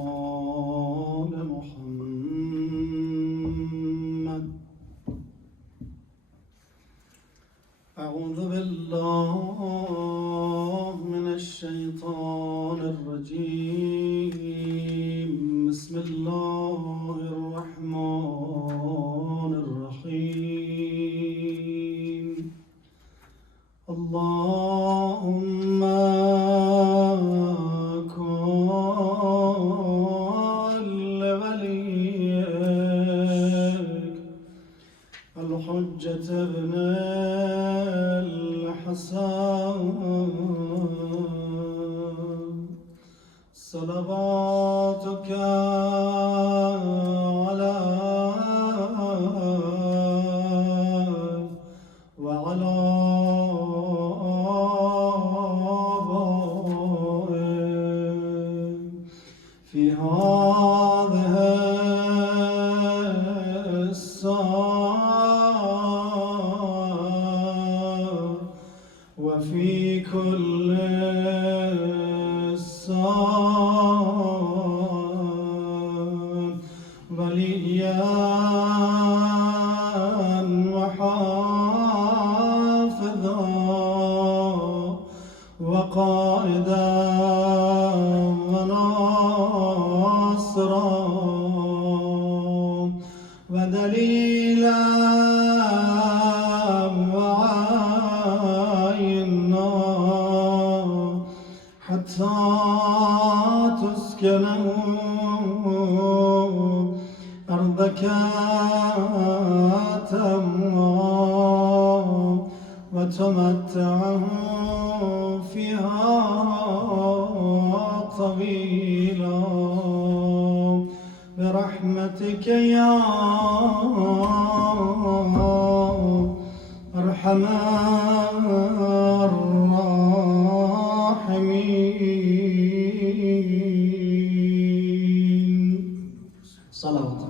آل محمد. أعوذ بالله من الشيطان الرجيم. بسم الله الرحمن الرحيم. اللهم الحجة ابن الحسن صلواتك عليه وعلى آبائه في هذه الساعة وفي كل ساعة وليا وحافظا وقائدا وناصرا ودليلا وعينا حتى تسكنه أرضك تمام وتمتعه فيها طويلا برحمتك يا أرحم الراحمين. صلوات.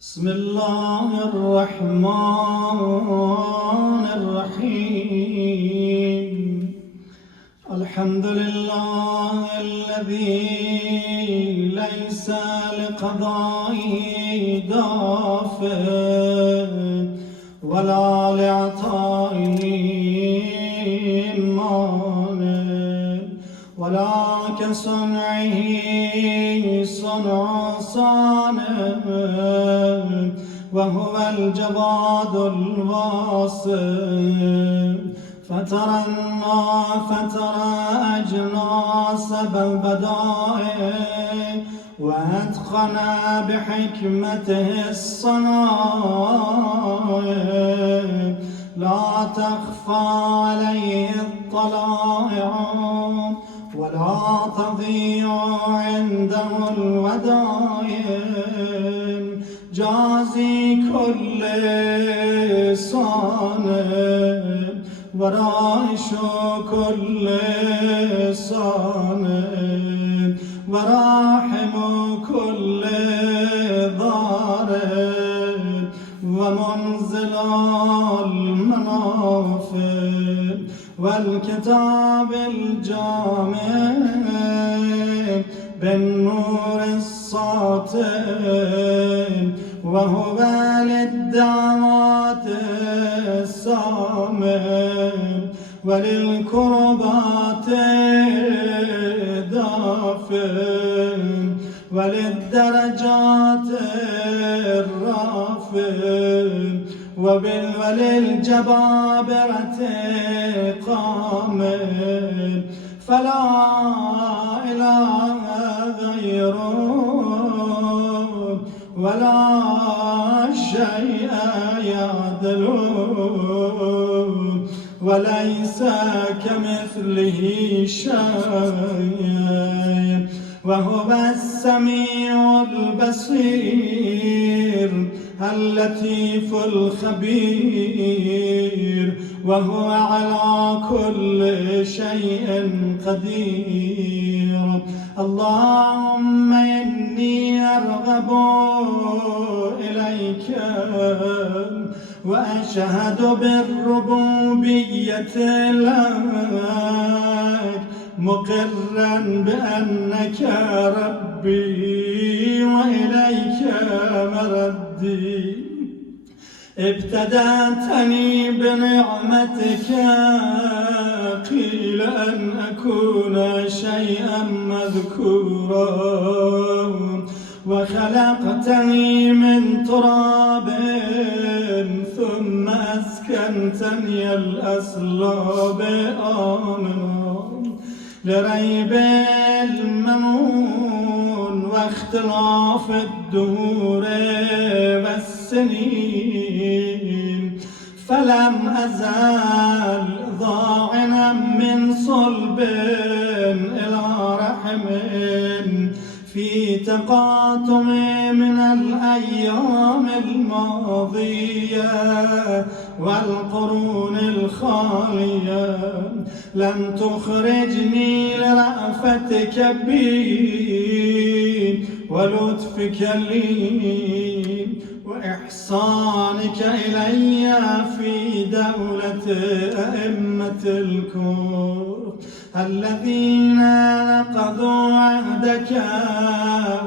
بسم الله الرحمن الرحيم. الحمد لله الذي ليس لقضائه دافع ولا لعطائه مانع ولا كصنعه صنع صانع وهو الجواد الواسع فترى أجناس البدائع وأتقن بحكمته الصنائع لا تخفى عليه الطلائع ولا تضيع عنده الودائع جازي كل صانع ورائش كل صانع وراحم كل ضارب ومنزل المنافع والكتاب الجامع بالنور الساطع وهو للدعوات السامع وللكربات دافع وللدرجات الرافع وللجبابرة قامع فلا إله غيره ولا شيء يعدله وليس كمثله شيء وهو السميع البصير اللطيف الخبير وهو على كل شيء قدير. اللهم إني أرغب إليك وأشهد بالربوبية لك مقرا بأنك ربي وإليك مردي. ابتدأتني بنعمتك قيل أن أكون شيئا مذكورا، وخلقتني من تراب ثم أسكنتني الأصلاب آمنا لريب المنون واختلاف الدهور والسنين، فلم أزال ضاعنا من صلب إلى رحم في تقاطم من الأيام الماضية والقرون الخالية. لم تخرجني لرأفتك بي ولطفك لي وإحسانك إلي في دولة أئمة الكون الذين نقضوا عهدك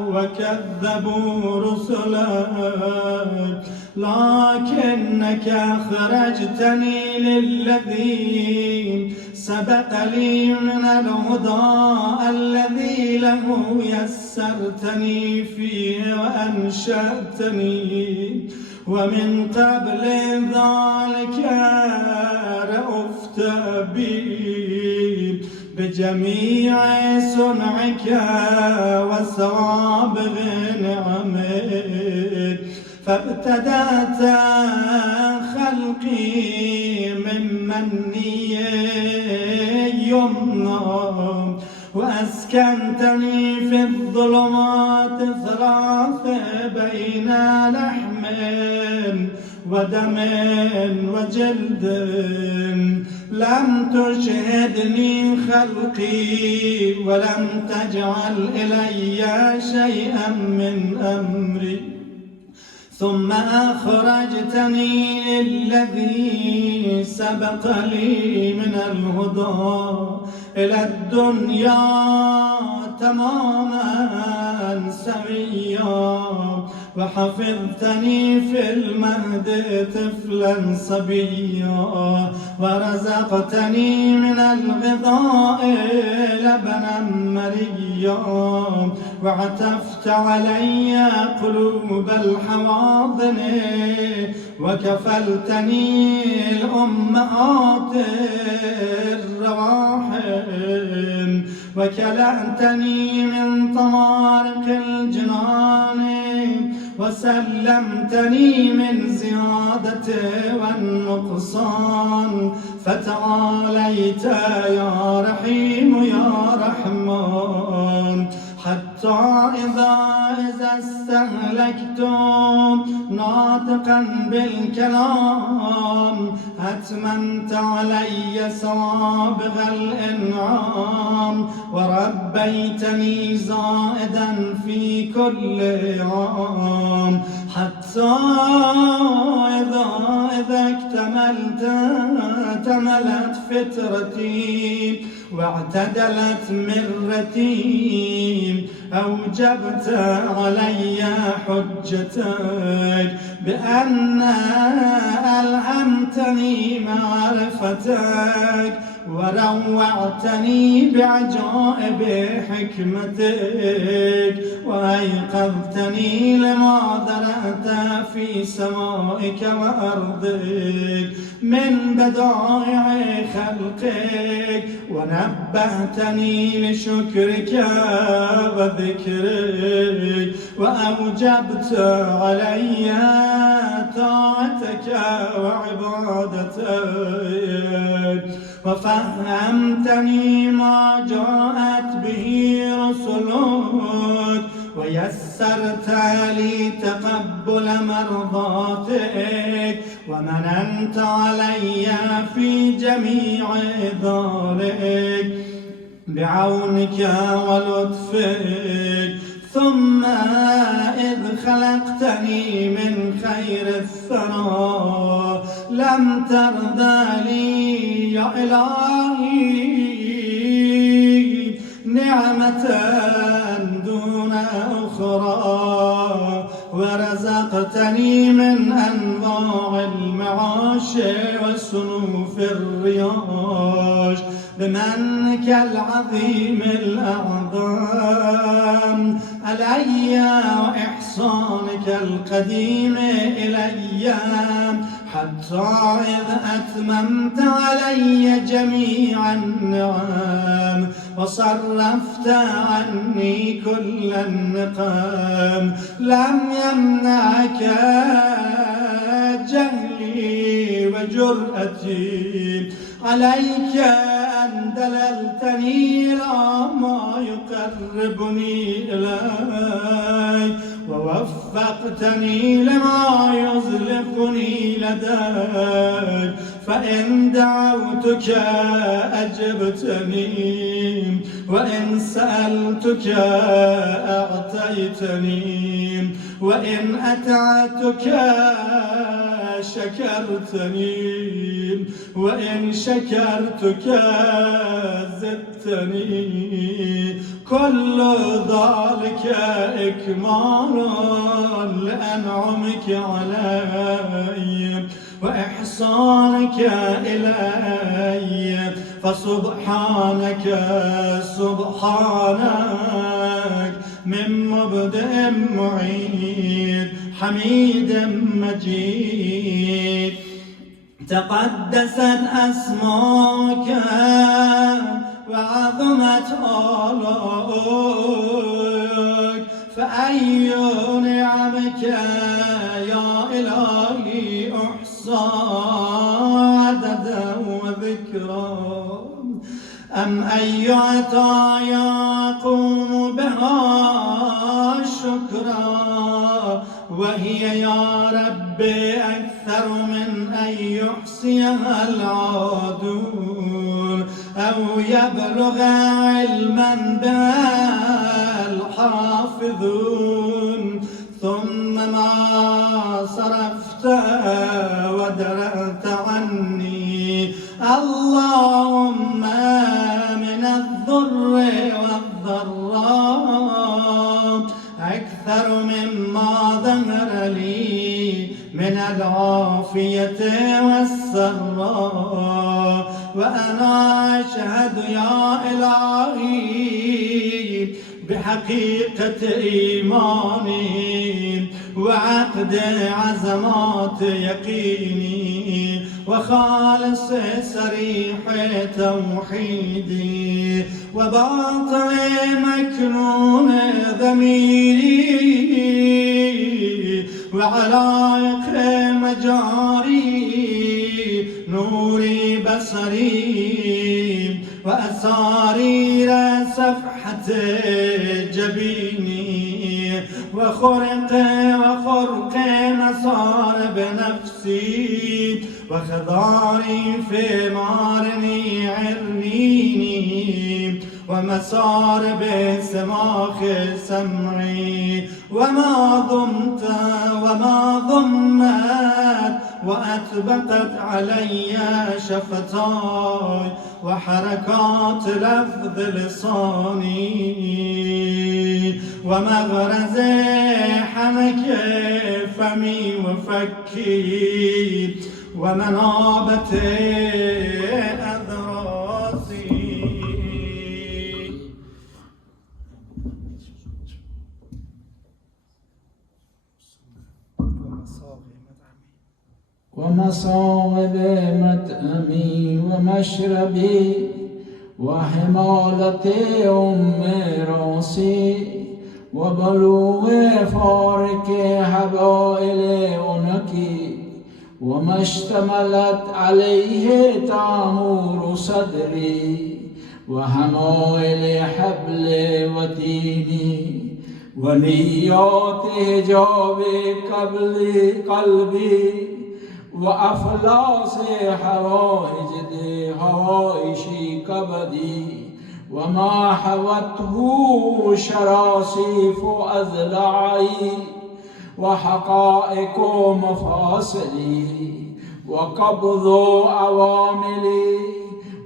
وكذبوا رسلك، لكنك أخرجتني للذي سبق لي من الهدى الذي له يسرتني فيه وأنشأتني، ومن قبل ذلك رأفت بي بجميع صنعك وسوابغ نعمك، فابتدأت خلقي من مني يمنى وأسكنتني في الظلمات ثلاث بين لحم ودم وجلد. لم تشهدني خلقي ولم تجعل إلي شيئا من أمري، ثم أخرجتني للذي سبق لي من الهدى إلى الدنيا تماما سويا، وحفظتني في المهد طفلا صبيا، ورزقتني من الغذاء لبنا مريا، وعتفت علي قلوب الحواضن، وكفلتني الأمهات الرواحم، وكلأتني من طوارق الجنان، وسلمتني من زيادة والنقصان، فتعاليت يا رحيم يا رحمن، حتى إذا استهلكت ناطقا بالكلام أتممت علي سوابغ الإنعام، وربيتني زائدا في كل عام، حتى إذا اكتملت فترتي واعتدلت مرتي، أوجبت علي حجتك بأن ألهمتني معرفتك، وروعتني بعجائب حكمتك، وأيقظتني لما ذرأت في سمائك وأرضك من بدائع خلقك، ونبهتني لشكرك وذكرك، وأوجبت علي طاعتك وعبادتك، وفهمتني ما جاءت به رسلك، ويسرت لي تقبل مرضاتك، ومننت علي في جميع ذلك بعونك ولطفك. ثم إذ خلقتني من خير الثرى لم ترضى لي يا إلهي نعمة دون أخرى، ورزقتني من أنواع المعاش وصنوف الرياش بمنك العظيم الأعظم علي وإحسانك القديم إلي، حتى إذ أتممت علي جميع النعم وصرفت عني كل النقم، لم يمنعك جهلي وجرأتي عليك أن دللتني إلى ما يقربني إليك، ووفقتني لما يزلفني لديك، فإن دعوتك أجبتني، وإن سألتك أعطيتني، وإن أتعتك شكرتني، وإن شكرتك زدتني، كل ذلك إكمال لأنعمك علي وإحسانك إلي، فسبحانك سبحانك من مبدئ معيد حميد مجيد، تقدست أسماك وعظمت آلاؤك، فأي نعمك يا إلهي أحصى عددا وذكرا، أم أي عطايا أقوم بها شكرا، وهي يا رب أكثر من أن يحصيها العادون أو يبلغ علما بها الحافظون، ثم ما صرفت ودرأت عني اللهم من الضر والضراء أكثر مما ظهر لي من العافية والسراء، وأنا أشهد يا إلهي بحقيقة إيماني وعقد عزمات يقيني وخالص صريح توحيدي وباطن مكنون ضميري وعلائق مجاري نوري بصري وأسارير صفحة جبيني وخرق مصارب نفسي وخضاري في مارني عرنيني ومصارب سماخ سمعي وما ضمت وأطبقت علي شفتاي وحركات لفظ لساني ومغرز حنك فمي وفكي ومنابت أذراسي. ومصائب مطعمي ومشربي وحمالة راسي وبلوغ فارق حبائل عنقي وما اشتملت عليه تامور صدري وحمائل حبل وتيني ونيات حجاب قلبي وأفلاس هوائش كبدي وما حوته شراصيف أذلعي وحقائق مفاصلي وقبض عواملي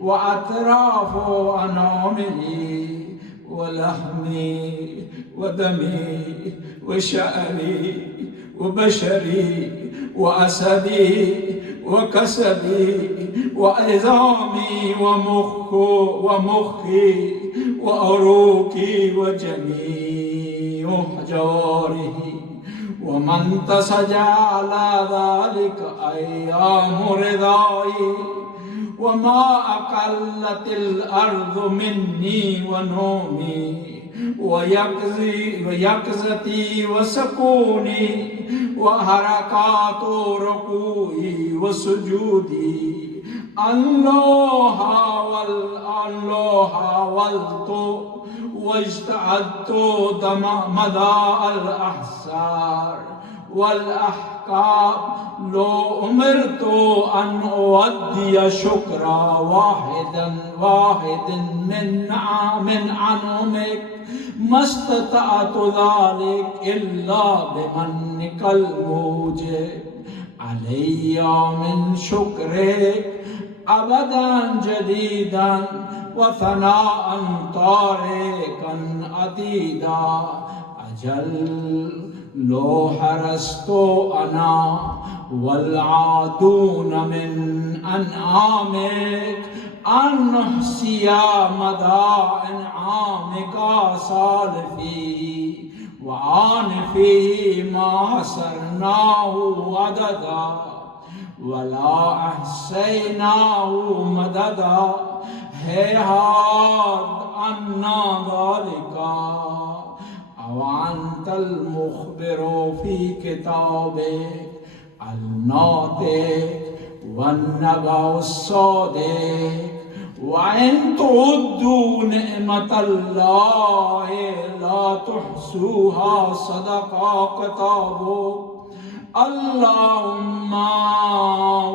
وأطراف أناملي ولحمي ودمي وشعري وبشري وأسدي وكسبي وعظامي ومخي وعروقي وجميع جوارحي ومن تسجى على ذلك أيام رضائي وما أقلت الأرض مني ونومي ويقظتي وسكوني وحركات ركوعي وسجودي الله حاولت واجتهدت مدى الأحسار والأحكام لو أمرت أن أودي شكرا واحد من عنمك ما استطعت ذلك إلا بمنك الموجب علي من شكرك أبدا جديدا وثناء طارقا عديدا أجل لو حرصت أنا والعادون من أنعامك أن نحصي مدى إنعامك سالفي وآنفه ما حصرناه عددا ولا أحصيناه مددا هيهات عنا ذلك وأنت المخبر في كتابك الناطق والنبأ الصادق وإن تعدوا نعمة الله لا تحصوها صدق كتابك اللهم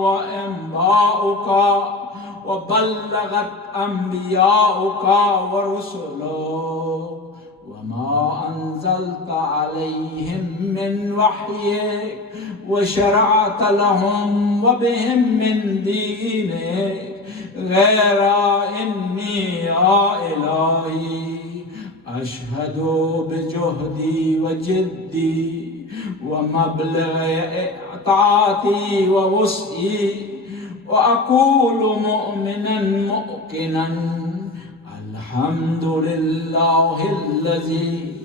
وأنباؤك وبلغت أنبياؤك ورسلك وما أنزلت عليهم من وحيك وشرعت لهم وبهم من دينك غير إني يا إلهي أشهد بجهدي وجدي ومبلغ طاعتي ووسعي وأقول مؤمنا موقنا الحمد لله الذي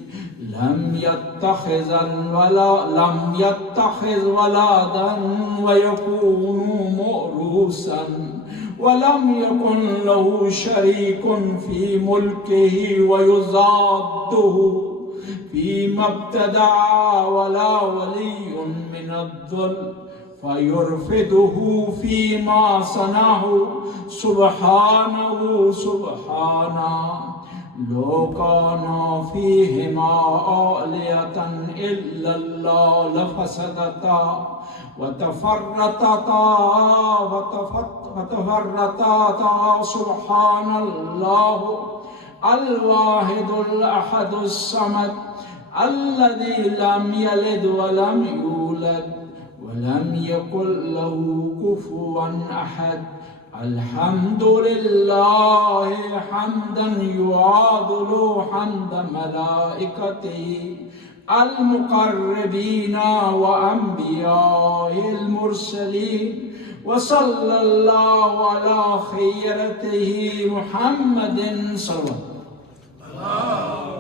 لم يتخذ ولدا ويكون موروثا ولم يكن له شريك في ملكه ويضاده فيما ابتدع ولا ولي من الذل فيرفده فيما صنعه سبحانه لو كان فيهما آلهة إلا الله لفسدتا وتفرطتا سبحان الله الواحد الأحد الصمد الذي لم يلد ولم يولد ولم يكن له كفوا أحد الحمد لله حمدا يعادل حمد ملائكته المقربين وأنبياء المرسلين وصلى الله على خيرته محمد صلى الله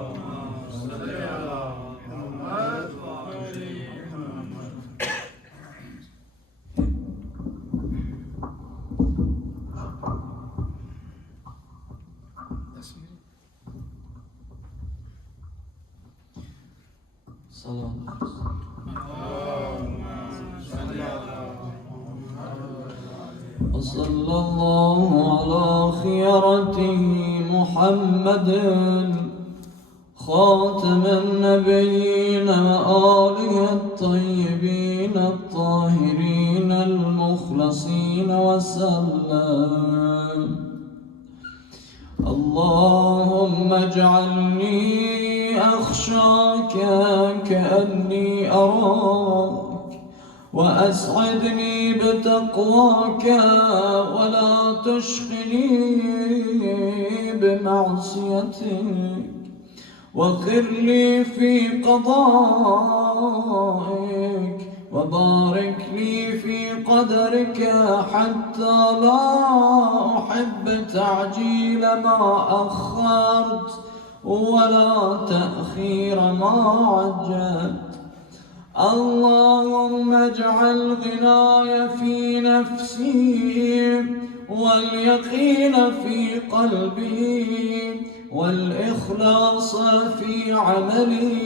وصلى الله على خيرته محمد خاتم النبيين وآله الطيبين الطاهرين المخلصين وسلم اللهم اجعلني أخشاك كأني أراك وأسعدني بتقواك ولا تشقني بمعصيتك، وخر لي في قضائك وبارك لي في قدرك، حتى لا أحب تعجيل ما أخرت ولا تأخير ما عجلت. اللهم اجعل غناي في نفسي واليقين في قلبي والإخلاص في عملي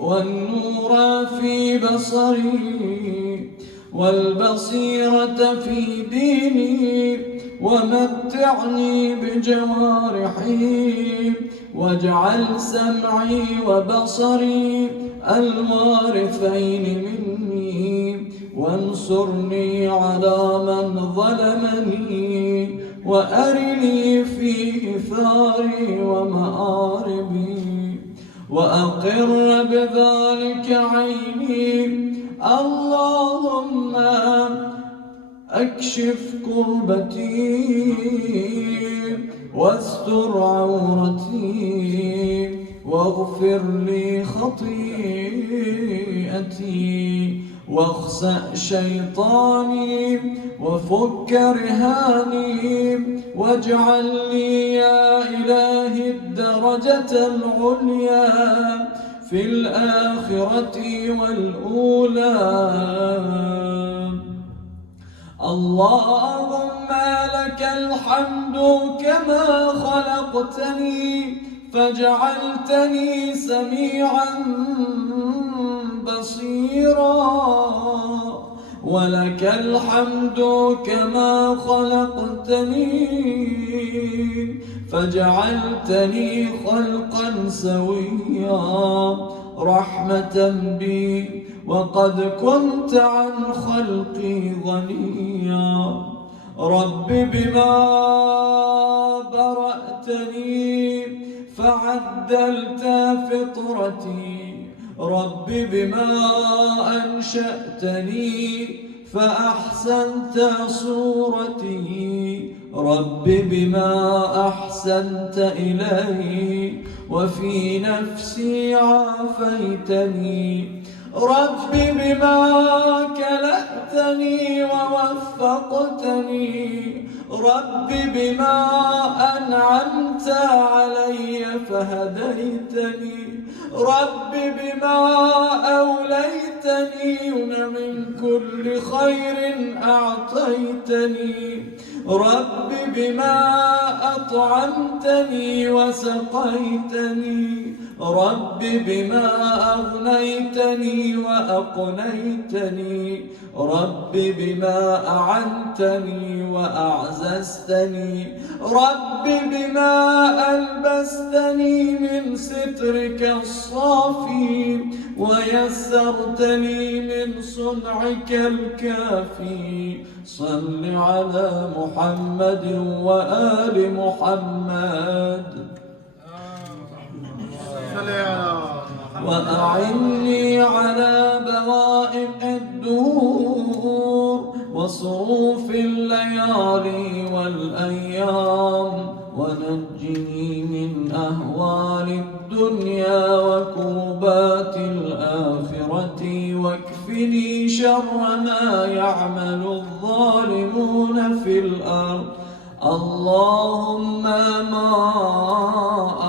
والنور في بصري والبصيرة في ديني، ومتعني بجوارحي واجعل سمعي وبصري الوارثين مني، وانصرني على من ظلمني، وأرني فيه ثاري ومآربي، وأقر بذلك عيني. اللهم أكشف كربتي واستر عورتي واغفر لي خطيئتي واخسأ شيطاني وفك رهاني، واجعل لي يا إلهي الدرجة العليا في الآخرة والأولى. اللهم لك الحمد كما خلقتني فجعلتني سميعا بصيرا، ولك الحمد كما خلقتني فجعلتني خلقا سويا رحمة بي، وقد كنت عن خلقي غنيا. رب بما برأتني فعدلت فطرتي، رب بما أنشأتني فأحسنت صورتي، رب بما أحسنت إلي وفي نفسي عافيتني، رب بما كلأتني ووفقتني، رب بما أنعمت علي فهديتني، رب بما أوليتني من كل خير أعطيتني، رب بما أطعمتني وسقيتني، رب بما أغنيتني وأقنيتني، رب بما أعنتني وأعززتني، رب بما ألبستني من سترك الصافي ويسرت لي من صنعك الكافي. صل على محمد وآل محمد، وأعني على بوائق الدهور وصروف الليالي والأيام، ونجني من أهوال الدنيا وكربات الآخرة، واكفني شر ما يعمل الظالمون في الأرض. اللهم ما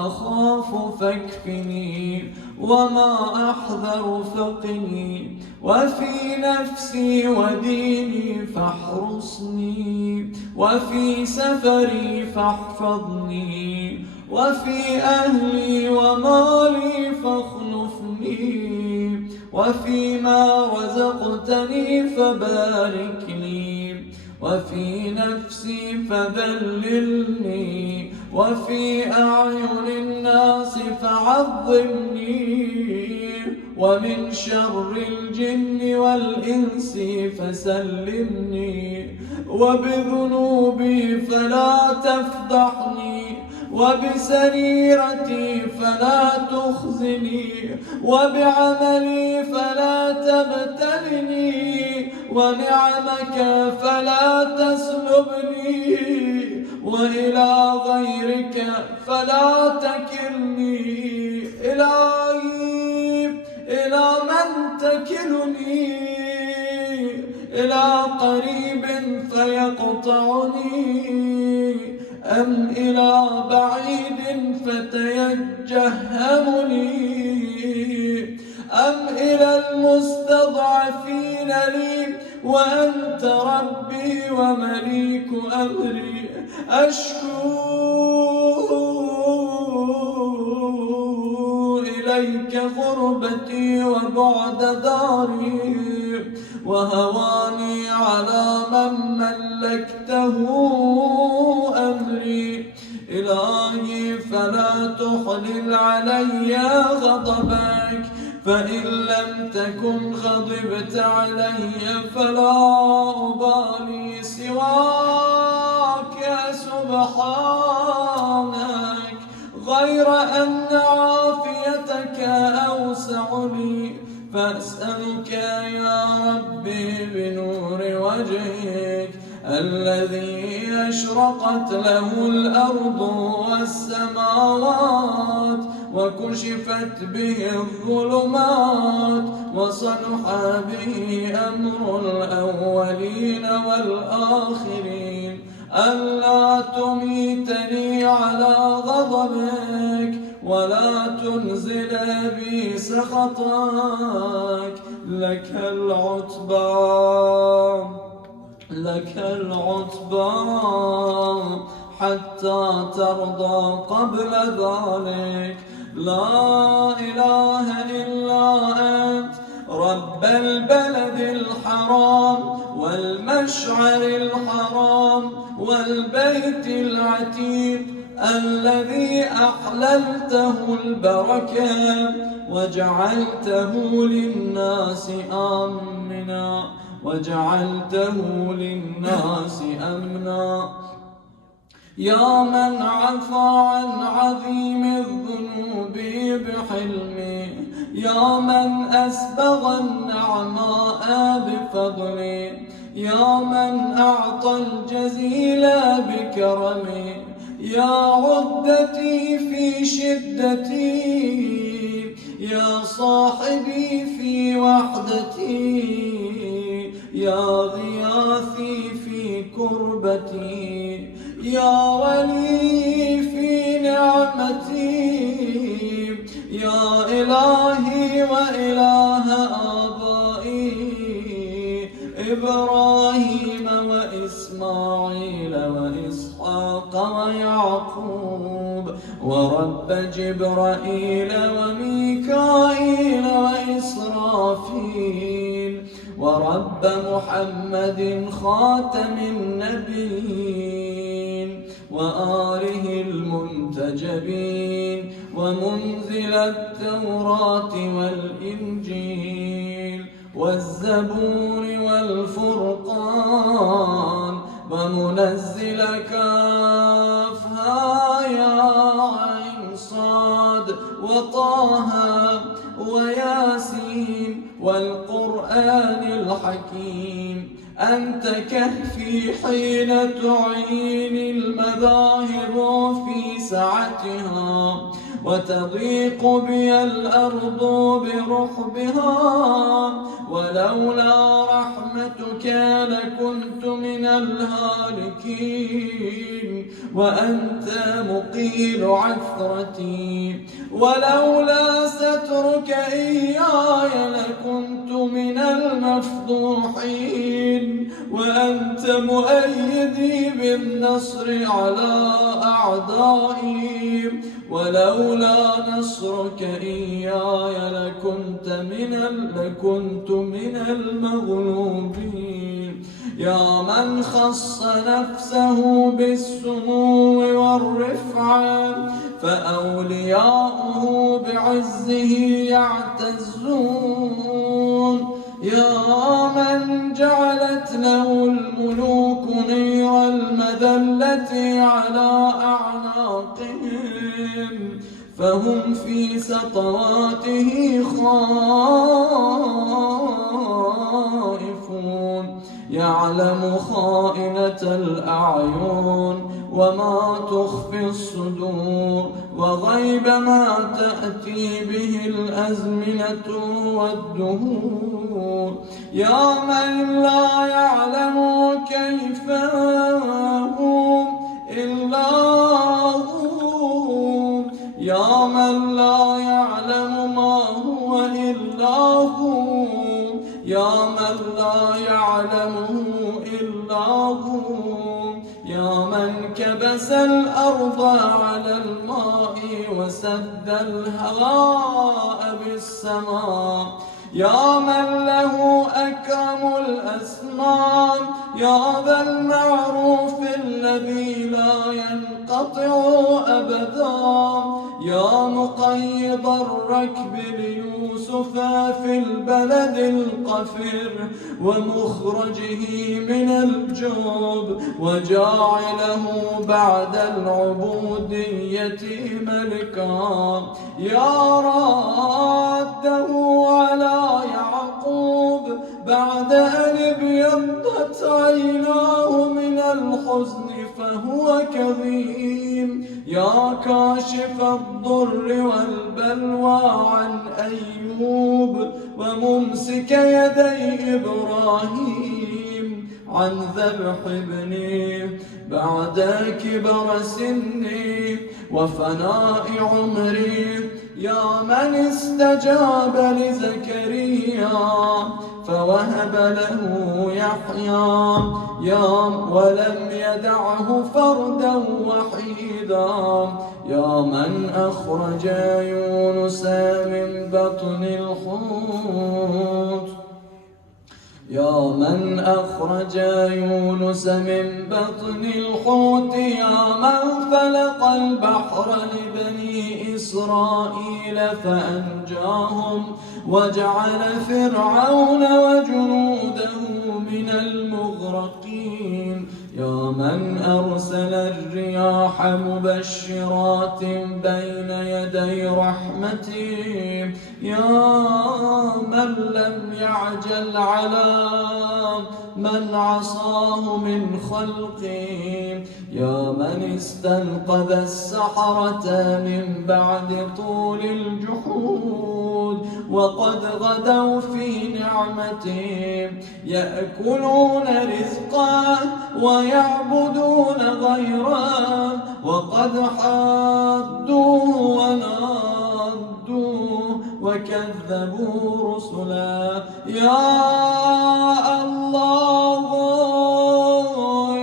أخاف فاكفني، وما أحذر فقني، وفي نفسي وديني فاحرسني، وفي سفري فاحفظني، وفي أهلي ومالي فاخلفني، وفيما رزقتني فبارك لي، وفي نفسي فذللني، وفي أعين الناس فعظمني، ومن شر الجن والإنس فسلمني، وبذنوبي فلا تفضحني، وبسريرتي فلا تخزني، وبعملي فلا تبتلني، ونعمك فلا تسلبني، وإلى غيرك فلا تكلني. إلهي إلى من تكلني؟ إلى قريب فيقطعني، أم إلى بعيد فتيجهمني، أم إلى المستضعفين لي وأنت ربي ومليك أمري. أشكو إليك غربتي وبعد داري، وهواني على من ملكته أمري. إلهي فلا تحلل علي غضبك، فإن لم تكن غضبت علي فلا أبالي سواك سبحانك، غير أن عافيتك أوسع لي. فأسألك يا ربي بنور وجهك الذي أشرقت له الأرض والسماوات وكشفت به الظلمات وصلح به أمر الأولين والآخرين، ألا تميتني على غضبك ولا تنزل بي سخطك. لك العتبى حتى ترضى قبل ذلك. لا إله إلا أنت رب البلد الحرام والمشعر الحرام والبيت العتيق، الذي أحللته البركة وجعلته للناس آمنا، وجعلته للناس أمنا. يا من عفى عن عظيم الذنوب بحلمه، يا من أسبغ النعماء بفضله، يا من أعطى الجزيل بكرمه، يا عدتي في شدتي، يا صاحبي في وحدتي، يا غياثي في كربتي، يا ولي في نعمتي، يا إلهي وإله آبائي إبراهيم وإسماعيل وإسحاق ويعقوب، ورب جبرائيل وميكائيل وإسرافيل، ورب محمد خاتم النبيين وآله المنتجبين، ومنزل التوراة والإنجيل والزبور والفرقان، ومنزل كافها يا عين صاد وطه وياسين والقرآن الحكيم. أنت كهفي حين تعين المذاهب في سعتها، وتضيق بي الأرض برحبها، ولولا رحمتك لكنت من الهالكين، وأنت مقيل عثرتي، ولولا سترك إياي لكنت من المفضوحين، وأنت مؤيدي بالنصر على أعدائي، ولولا نصرك إياي لكنت من المغلوبين. يا من خص نفسه بالسمو والرفعة، فأولياؤه بعزه يعتزون. يا من جعلت له الملوك نير المذلة على أعناقهم، حقهم فهم في سطواته خائفون يعلم خائنة الأعين وما تخفي الصدور وغيب ما تأتي به الأزمنة والدهور يا من لا يعلم كيف هم إلا هو يا من لا يعلم ما هو إلا هو يا من لا يعلمه إلا هو يا من كبس الأرض على الماء وسد الهواء بالسماء يا من له أكرم الأسماء يا ذا المعروف الذي لا ينقطع أبدا يا مقيض الركب ليوسف في البلد القفر ومخرجه من الجوب وجاعله بعد العبودية ملكا يا راده على يعقوب بعد أن ابيضت عيناه من الحزن فهو كظيم يا كاشف الضر والبلوى عن أيوب وممسك يدي إبراهيم عن ذبح ابنه بعد كبر سني وفناء عمري يا من استجاب لزكريا فوهب له يحيى يا ولم يدعه فردا وحيدا يا من أخرج يونس من بطن الحوت يا من أخرج يونس من بطن الحوت يا من فلق البحر لبني إسرائيل فأنجاهم وجعل فرعون وجنوده من المغرقين يا من أرسل الرياح مبشرات بين يدي رحمته يا من لم يعجل على من عصاه من خلقه يا من استنقذ السحرة من بعد طول الجحود وقد غدوا في نعمته يأكلون رزقه ويعبدون غيره وقد حادوه ونادوه وكذبوا رسلا يا الله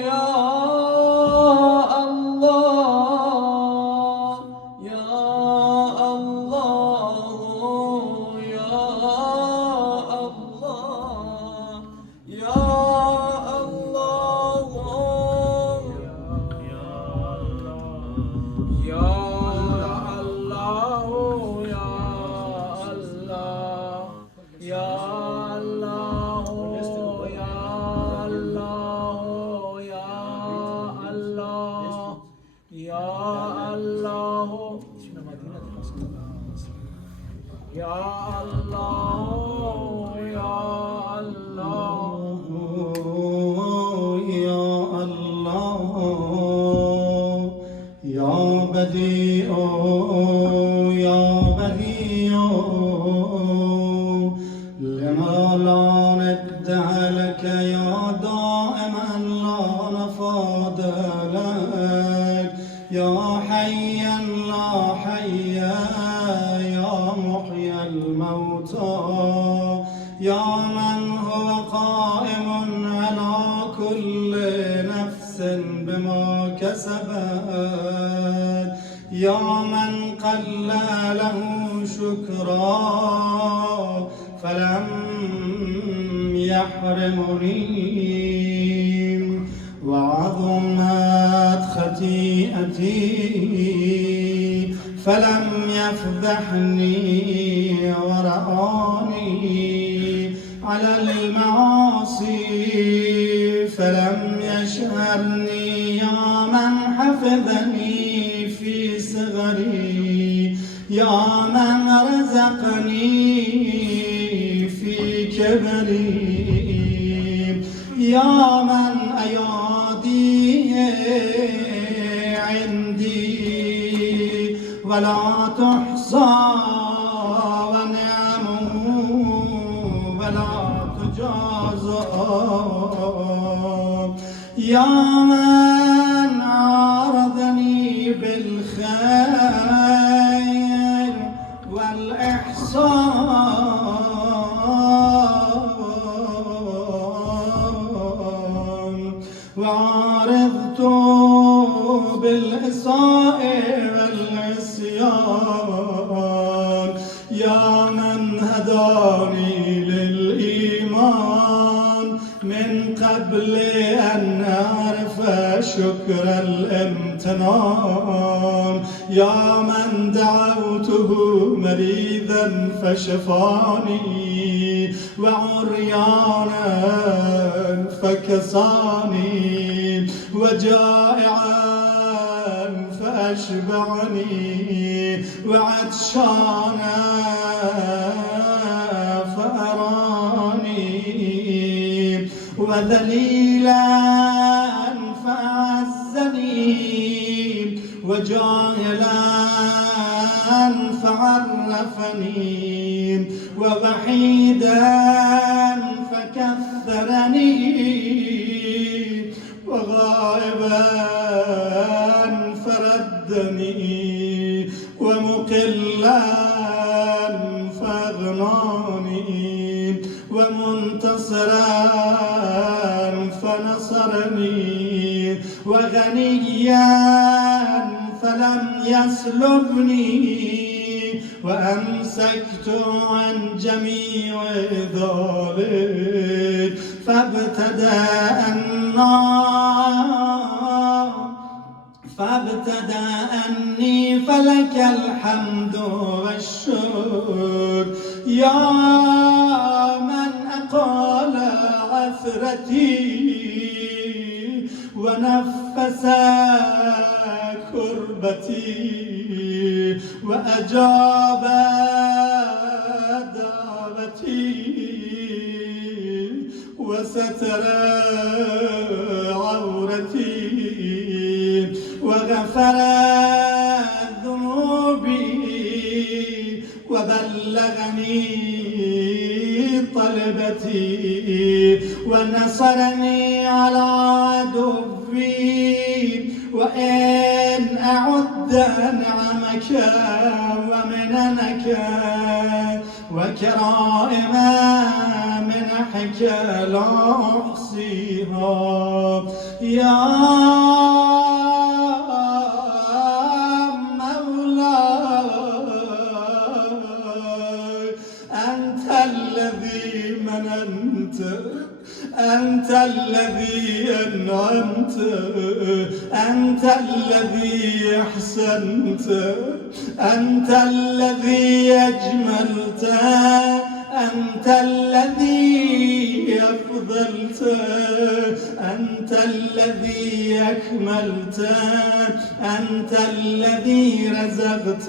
يا الله يا الله يا الله يا الله يا الله يا الله يا الله يا الله يا الله يا الله يا الله يا الله يا بديع يا بديع لما لا ند لك يا دائما لا نفاد لك يا حيا لا حيا يا محيي الموتى يا من هو قائم على كل نفس بما كسبت يا من قل له شكرا فلم يحرمني وعظمت خطيئتي فلم يفضحني ورآني على المعاصي فلم يشهرني يا من حفظني في يا من رزقني في كبري، يا من أياديه عندي ولا تحصى ونعمه ولا تجازى، يا من عارضني بالخير والإحسان، وعارضت بالإساءة والعصيان، يا من هداني للإيمان من قبل أن أعرف شكر الامتنان، يا من دعوته مريضا فشفاني وعريانا فكساني وجائعا فأشبعني وعطشانا فأراني وذليلا فأعزني وجاهلا فعرفني ووحيدا فكثرني وغائبا فردني ومقلا فأغناني ومنتصرا فنصرني وغنيا فلم يسلبني وأمسكت عن جميع ذلك فابتدأني فلك الحمد والشكر، يا من أقال عثرتي ونفس كربتي وأجاب دعوتي وستر عورتي وغفر ذنوبي وبلغني طلبتي ونصرني على عدوي، وإن أعد نعمك ومننك وكرائم منحك لا أحصيها، يا مولاي أنت الذي مننت، أنت الذي أنعمت، أنت الذي أحسنت، أنت الذي أجملت، أنت الذي أفضلت، أنت الذي أكملت، أنت الذي رزقت،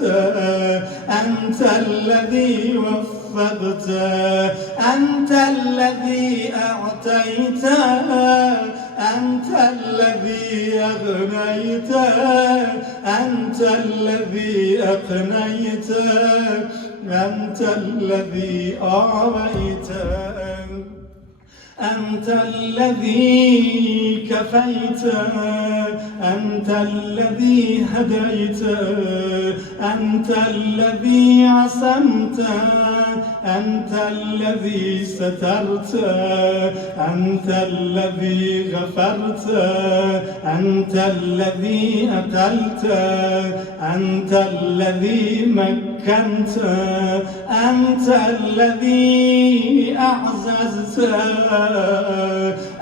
أنت الذي وفقت، أنت الذي أعطيت، أنت الذي أغنيت، أنت الذي أقنيت، أنت الذي أعويت، أنت الذي كفيت، أنت الذي هديت، أنت الذي عصمت، أنت الذي سترت، أنت الذي غفرت، أنت الذي أقلت، أنت الذي مكنت، أنت الذي أعززت،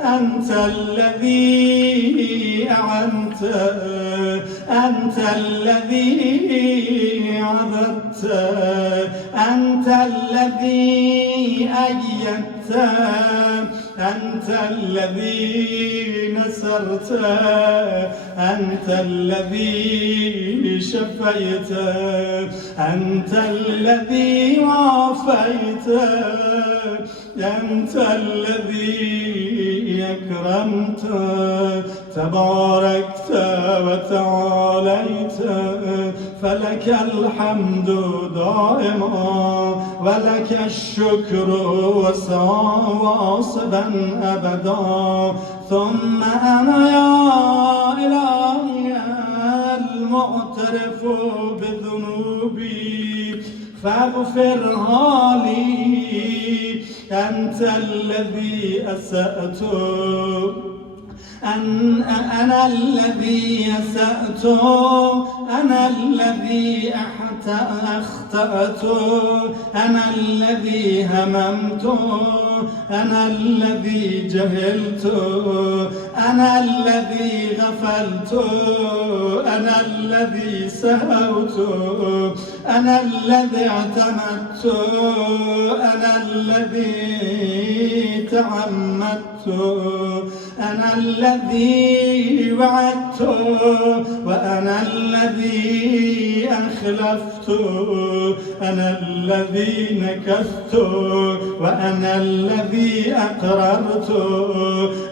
أنت الذي أعنت، أنت الذي عذبت، أنت الذي أيدت، أنت الذي نصرت، أنت الذي شفيت، أنت الذي عافيت، أنت الذي أكرمت، تباركت وتعاليت، فلك الحمد دائما ولك الشكر واصبا أبدا. ثم أنا يا إلهي المعترف بذنوبي فاغفرها لي، أنت الذي أسأت، أنا الذي أسأت، أنا الذي أخطأت، أنا الذي هممت، أنا الذي جهلت، أنا الذي غفلت، أنا الذي سهوت، أنا الذي اعتمدت، أنا الذي تعمدت، أنا الذي وعدت، وأنا الذي أخلفت، أنا الذي نكثت، وأنا الذي أقررت،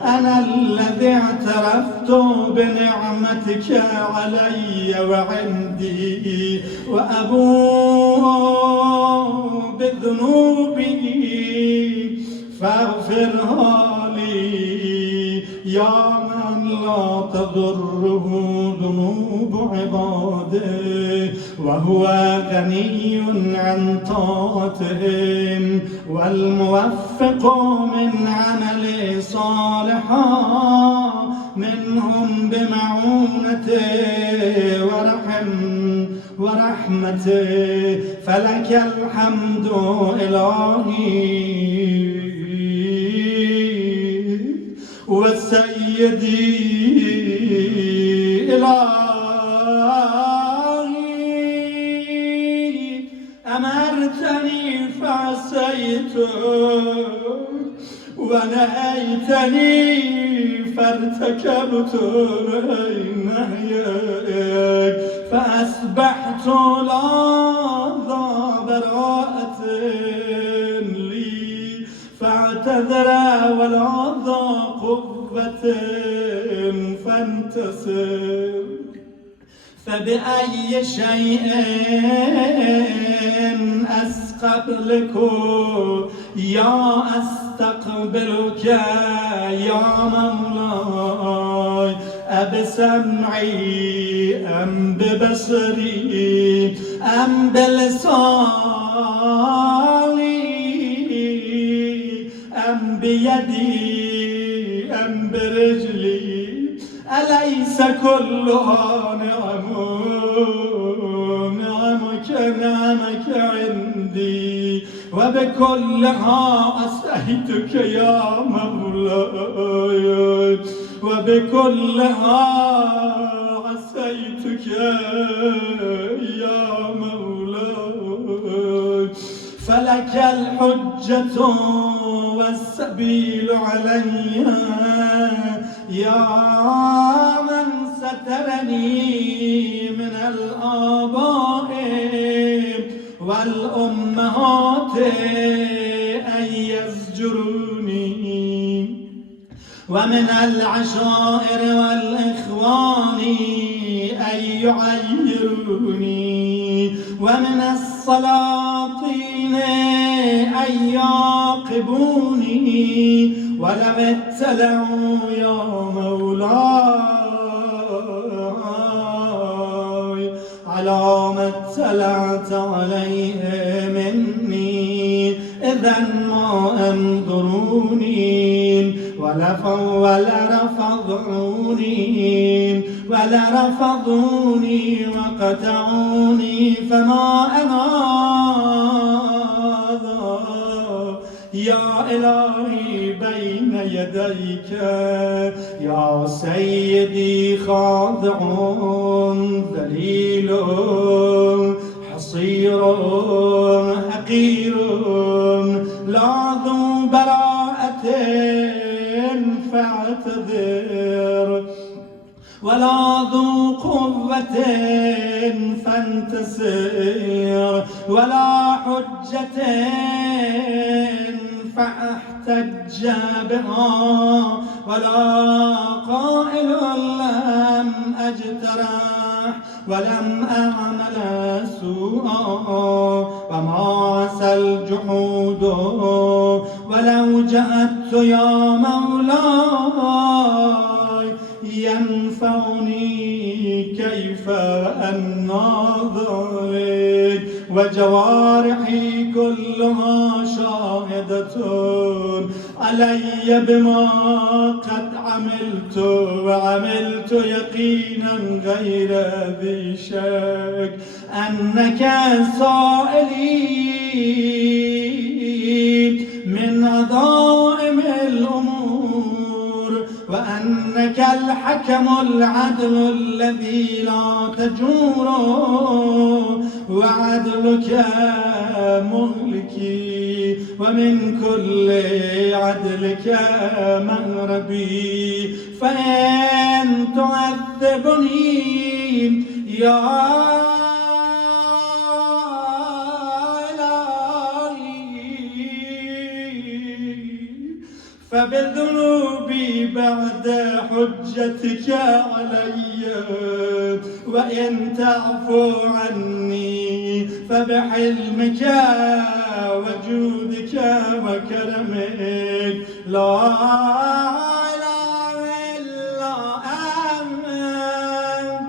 أنا الذي اعترفت بنعمتك علي وعندي، وأبوء بذنوبي فاغفرها لي، يا من لا تضره ذنوب عباده وهو غني عن طاعتهم، والموفق من عمل صالحا منهم بمعونته ورحمته، فلك الحمد إلهي وسيدي إلهي، أمرتني فعصيت ونهيتني فارتكبت نهيك، فأصبحت لا ذا براءة لي، فاعتذر ولا ذا قوة فانتصر. فبأي شيء أستقبلك يا أستقبلك يا مولاي، أبسمعي أم ببصري أم بلساني أم بيدي أم برجلي، أليس كلها نعمك عندي، وبكلها أسألتك يا مولاي، وبكلها عصيتك يا مولاي، فلك الحجة والسبيل علي، يا من سترني من الآباء والأمهات أن يزجروني، ومن العشائر والإخوان أن يعيروني، ومن السلاطين أن يعاقبوني، ولم اتلعوا يا مولاي على ما اطلعت عليه مني، إذا ما أنظروني ولرفضوني وقطعوني، فما أنا يا إلهي بين يديك يا سيدي، خاضع ذليل حصير حقير، لا ذو براءة فاعتذر ولا ذو قوة فانتصر ولا حجة فاحتج بها ولا قائل لم أجترح ولم أعمل سوءا وما عسى الجحود ولو جاءت يا مولاي ينفعني كيف الناظر وجوارحي كلها شاهدة علي بما قد عملت وعملت يقينا غير ذي شك أنك سائلي من عظائم الأمور وأنك الحكم العدل الذي لا تجور وعدلك مهلكي ومن كل عدلك مهربي فإن تعذبني يا فبذنوبي بعد حجتك علي وإن تعفو عني فبحلمك وجودك وكرمك لا إله إلا أنت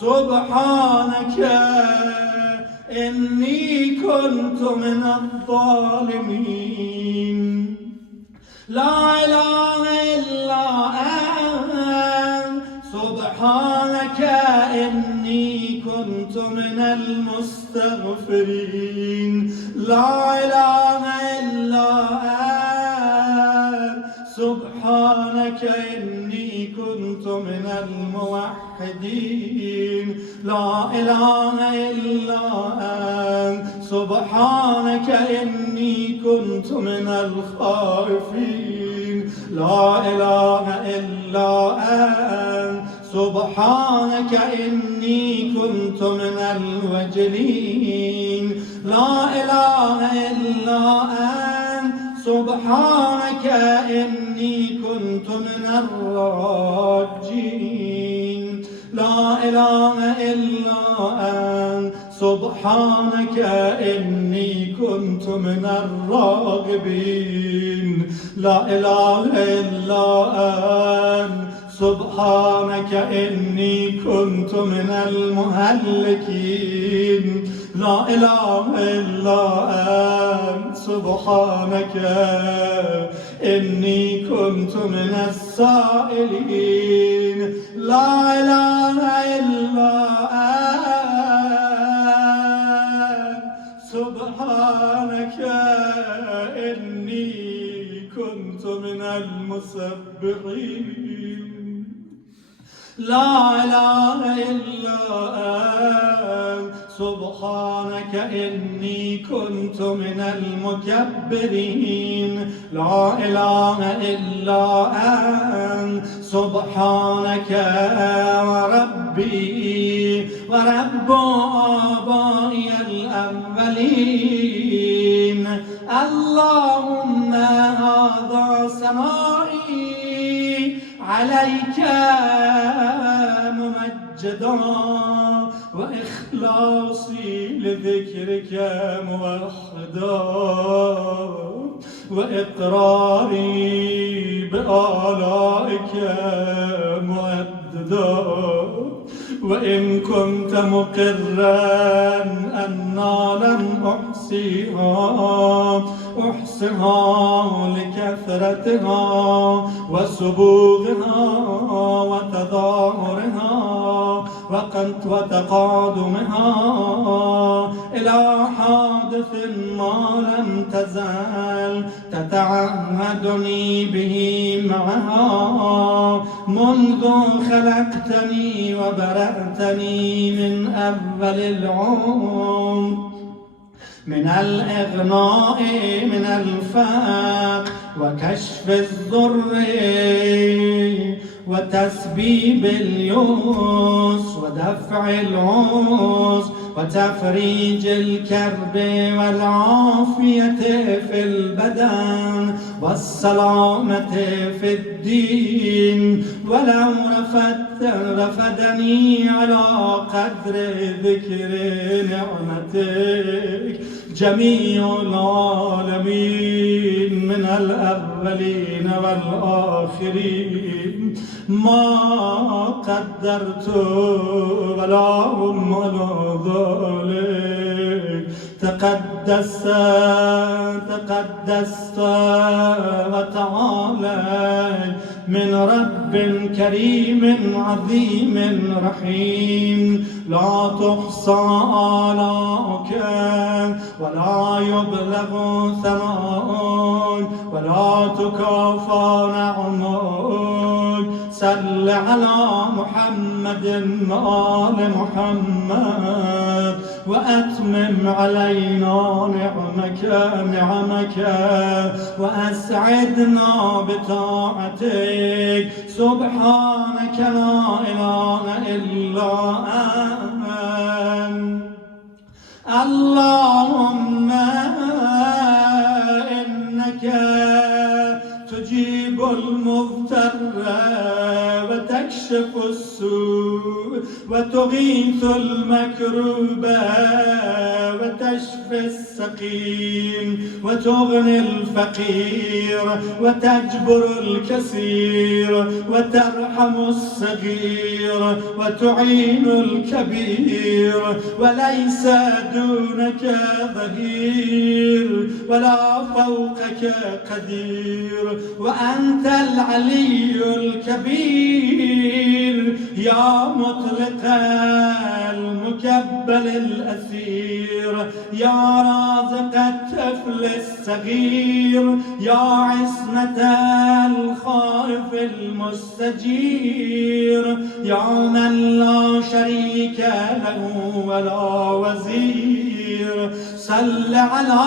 سبحانك إني كنت من الظالمين لا إله إلا أنت سبحانك إني كنت من المستغفرين لا إله إلا أنت سبحانك إني كنت من الموحدين لا إله إلا أنت سبحانك إني كنت من الخائفين لا إله إلا أنت سبحانك إني كنت من الوجلين لا إله إلا أنت سبحانك إني كنت من الراجين لا إله إلا أنت سبحانك إني كنت من الراغبين لا إله إلا أنت سبحانك إني كنت من المهلكين لا إله إلا أنت سبحانك إني كنت من السائلين لا إله إلا أنت سبحانك إني كنت من المسبحين لا إله إلا أنت سبحانك إني كنت من المكبرين لا إله إلا أنت سبحانك وربي ورب آبائي الأولين اللهم هذا سمائي عليك ممجدا وإخلاصي لذكرك موحدا وإقراري بآلائك مؤددا وإن كنت مقرا أنا لم أحصها لكثرتها وسبوغها وتظاهرها وتقادمها إلى حادث ما لم تزال تتعهدني به معها منذ خلقتني وبرأتني من أول العمر من الإغناء من الفقر وكشف الضر وتسبيب اليوس ودفع العوز وتفريج الكرب والعافية في البدن والسلامة في الدين. ولو رفدني على قدر ذكر نعمتك جميع العالمين من الأولين والآخرين ما قدرت ولا هم على ذلك. تقدست وتعالى من رب كريم عظيم رحيم لا تحصى آلاؤك ولا يبلغ ثناؤك ولا تكافى نعمك. صل على محمد وآل محمد وأتمم علينا نعمك وأسعدنا بطاعتك. سبحانك لا إله إلا أنت. اللهم إنك تجيب المضطر وتكشف السوء وتغيث المكروب وتشفي السقيم وتغني الفقير وتجبر الكثير وترحم الصغير وتعين الكبير وليس دونك ظهير ولا فوقك قدير. وأنت العلي الكبير يا مطلق المكبل الأسير يا رازق الطفل الصغير يا عصمة الخائف المستجير يا من لا شريك له ولا وزير. صل على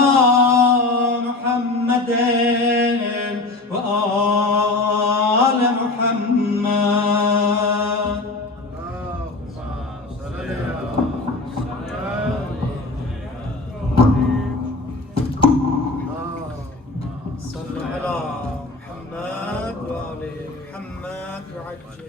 محمد وآل محمد. صل على محمد وآل محمد وعجل.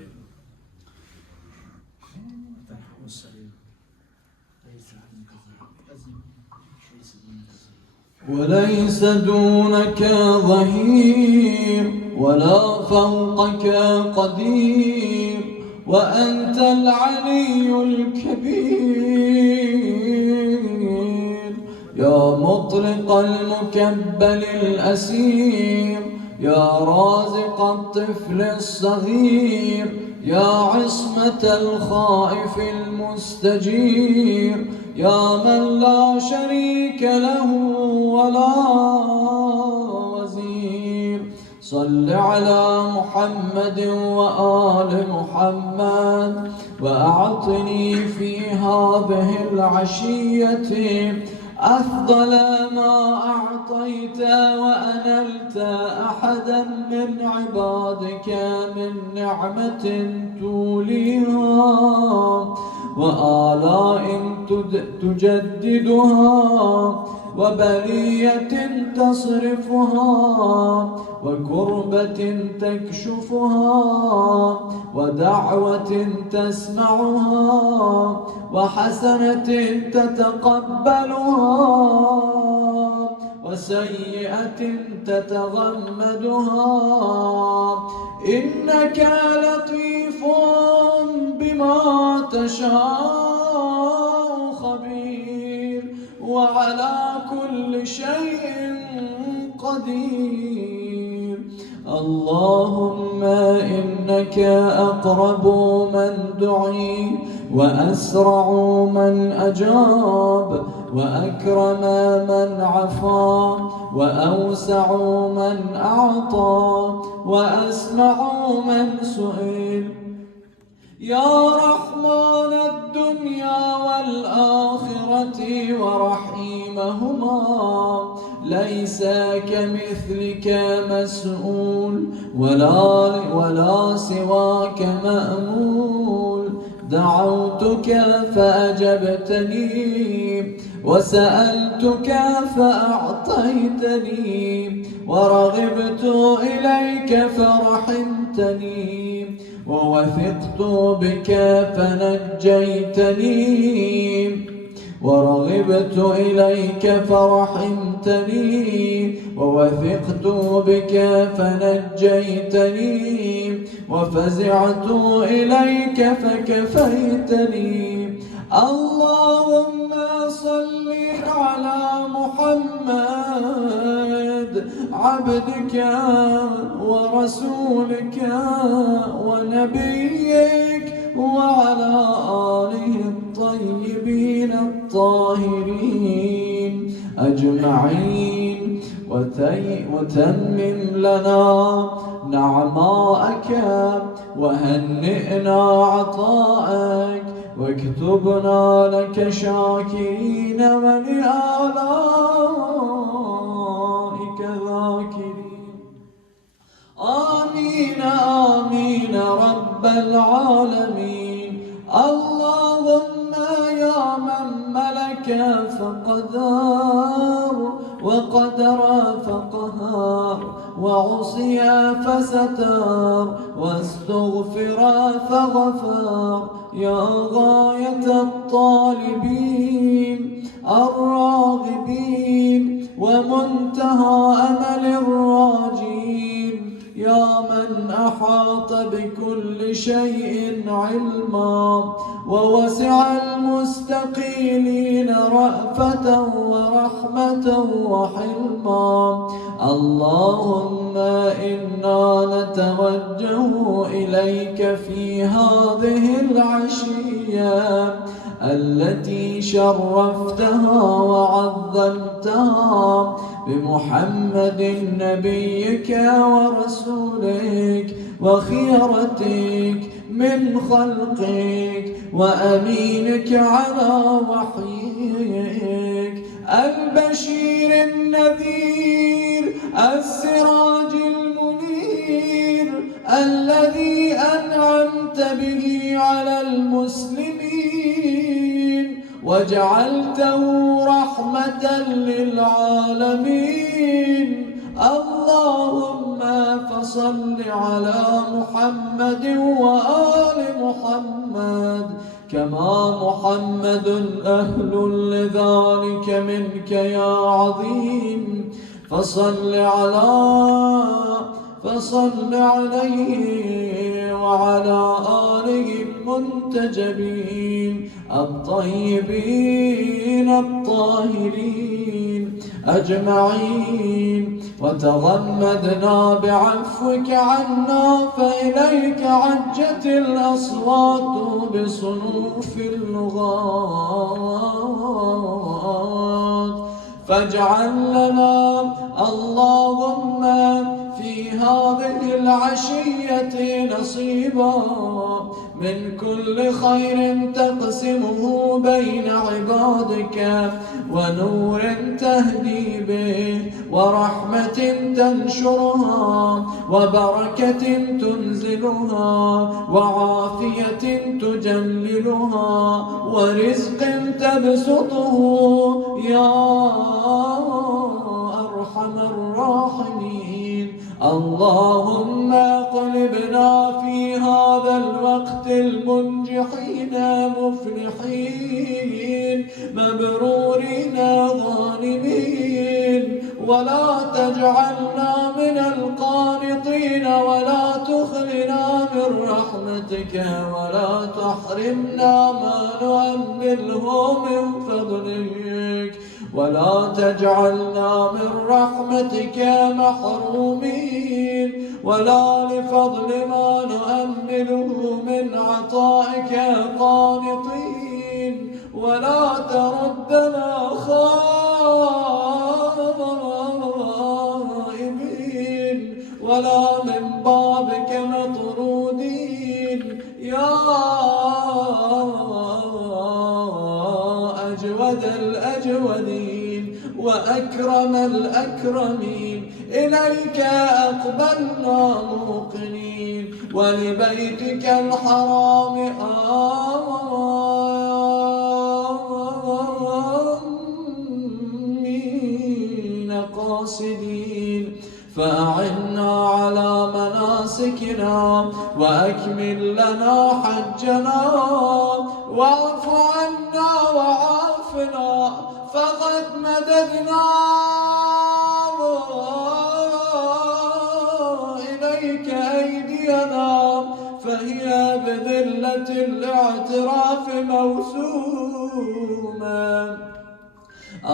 وليس دونك ظهير ولا فوقك قدير وأنت العلي الكبير يا مطلق المكبل الأسير يا رازق الطفل الصغير يا عصمة الخائف المستجير يا من لا شريك له ولا وزير. صل على محمد وآل محمد وأعطني في هذه العشية أفضل ما أعطيت وأنلت أحدا من عبادك من نعمة توليها وآلاء تجددها وبلية تصرفها وكربة تكشفها ودعوة تسمعها وحسنة تتقبلها وسيئة تتغمدها. إنك لطيف بما تشاء خبير وعلى كل شيء قدير. اللهم إنك أقرب من دعي وأسرع من أجاب وأكرم من عفا وأوسع من أعطى وأسمع من سئل. يا رحمن الدنيا والآخرة ورحيمهما، ليس كمثلك مسؤول ولا سواك مأمول. دعوتك فأجبتني، وسألتك فأعطيتني، ورغبت إليك فرحمتني، ووثقت بك فنجيتني، ورغبت إليك فرحمتني، ووثقت بك فنجيتني، وفزعت إليك فكفيتني. اللهم صل على محمد عبدك ورسولك ونبيك، وعلى آله الطيبين الطاهرين أجمعين، وتمم لنا نعماءك، وهنئنا عطاءك، واكتبنا لك شاكرين ولآلائك ذاكرين. آمين آمين رب العالمين. اللهم يا من ملك فقدر، وقدر فقهر، وعصي فستر، واستغفر فغفر، يا غاية الطالبين الراغبين، ومنتهى أمل الراجين، يا من أحاط بكل شيء علما، ووسع المستقيمين رأفة ورحمة وحلما. اللهم إنا نتوجه إليك في هذه العشية التي شرفتها وعظمتها بمحمد نبيك ورسولك وخيرتك من خلقك وأمينك على وحيك، البشير النذير السراج المنير، الذي أنعمت به على المسلمين وجعلته رحمة للعالمين. اللهم فصل على محمد وآل محمد، كما محمد أهل لذلك منك يا عظيم. فصل عليه وعلى آله المنتجبين الطيبين الطاهرين أجمعين، وتغمدنا بعفوك عنا، فإليك عجت الأصوات بصنوف اللغات. فاجعل لنا اللهم في هذه العشية نصيبا من كل خير تقسمه بين عبادك، ونور تهدي به، ورحمة تنشرها، وبركة تنزلها، وعافية تجللها، ورزق تبسطه يا أرحم الراحمين. اللهم اقلبنا في هذا الوقت المنجحين مفلحين مبرورين غانمين، ولا تجعلنا من القانطين، ولا تخلنا من رحمتك، ولا تحرمنا ما نؤمله من فضلك، ولا تجعلنا من رحمتك محرومين، ولا لفضل ما نؤمله من عطائك قانطين، ولا تردنا خائبين، ولا من بابك مطرودين، يا وأجود الأجودين وأكرم الأكرمين، إليك أقبلنا موقنين، ولبيتك الحرام آمين قاصدين. فأعنا على مناسكنا وأكمل لنا حجنا، واعف عنا وعافنا، فقد مددنا إليك أيدينا، فهي بذلة الاعتراف موسومة.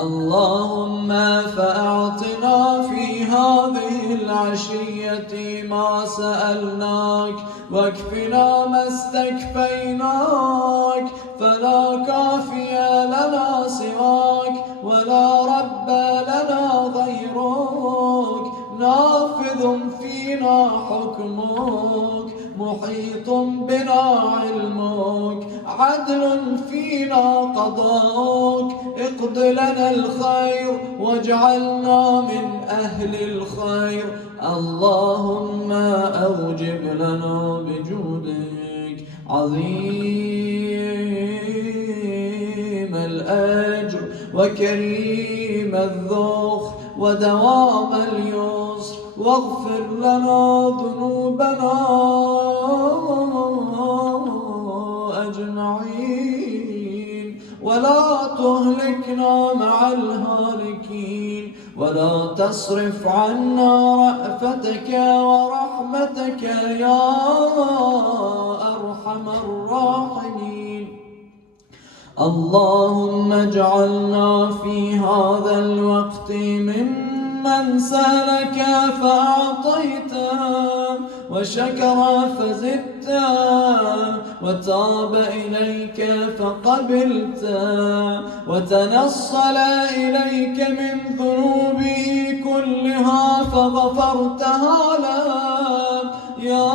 اللهم فأعطنا في هذه العشية ما سألناك، واكفنا ما استكفيناك، فلا كافي لنا سواك، ولا رب لنا غيرك، نافذ فينا حكمك، محيط بنا علمك، عدل فينا قضاءك، اقض لنا الخير واجعلنا من أهل الخير. اللهم أوجب لنا بجودك عظيم الأجر وكريم الذخر ودوام اليسر، واغفر لنا ذنوبنا أجمعين، ولا تهلكنا مع الهالكين، ولا تصرف عنا رأفتك ورحمتك يا أرحم الراحمين. اللهم اجعلنا في هذا الوقت ممن سألك فأعطيت، وشكر فزدت، وتاب إليك فقبلت، وتنصل إليك من ذنوبه كلها فغفرتها له يا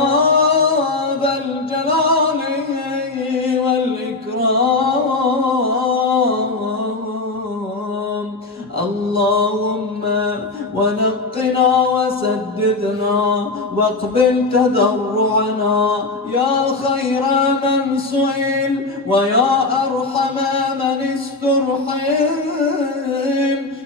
ذا الجلال والإكرام. اللهم ونقنا وسددنا واقبل تضرعنا يا خير من سئل ويا أرحم من استرحم،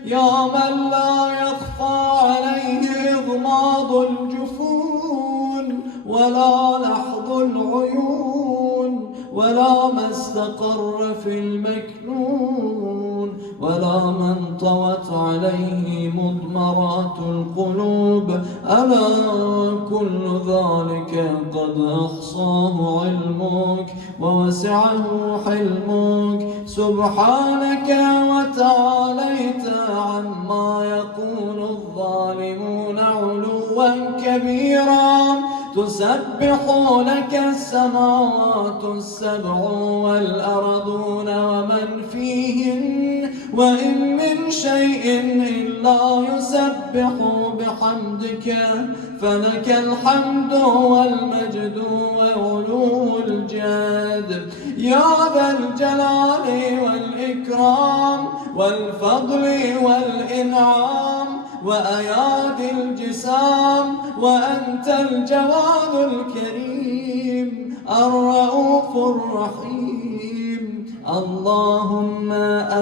يا من لا يخفى عليه إغماض الجفون ولا لحظ العيون ولا ما استقر في المكنون ولا من طوت عليه مضمرات القلوب، ألا كل ذلك قد أحصاه علمك ووسعه حلمك. سبحانك وتعاليت عما يقول الظالمون علوا كبيرا، تسبح لك السماوات السبع والأرضون ومن فيهن، وإن من شيء إلا يسبح بحمدك، فلك الحمد والمجد وعلو الجاد يا ذا الجلال والإكرام والفضل والإنعام وأيادي الجسام، وأنت الجواد الكريم الرؤوف الرحيم. اللهم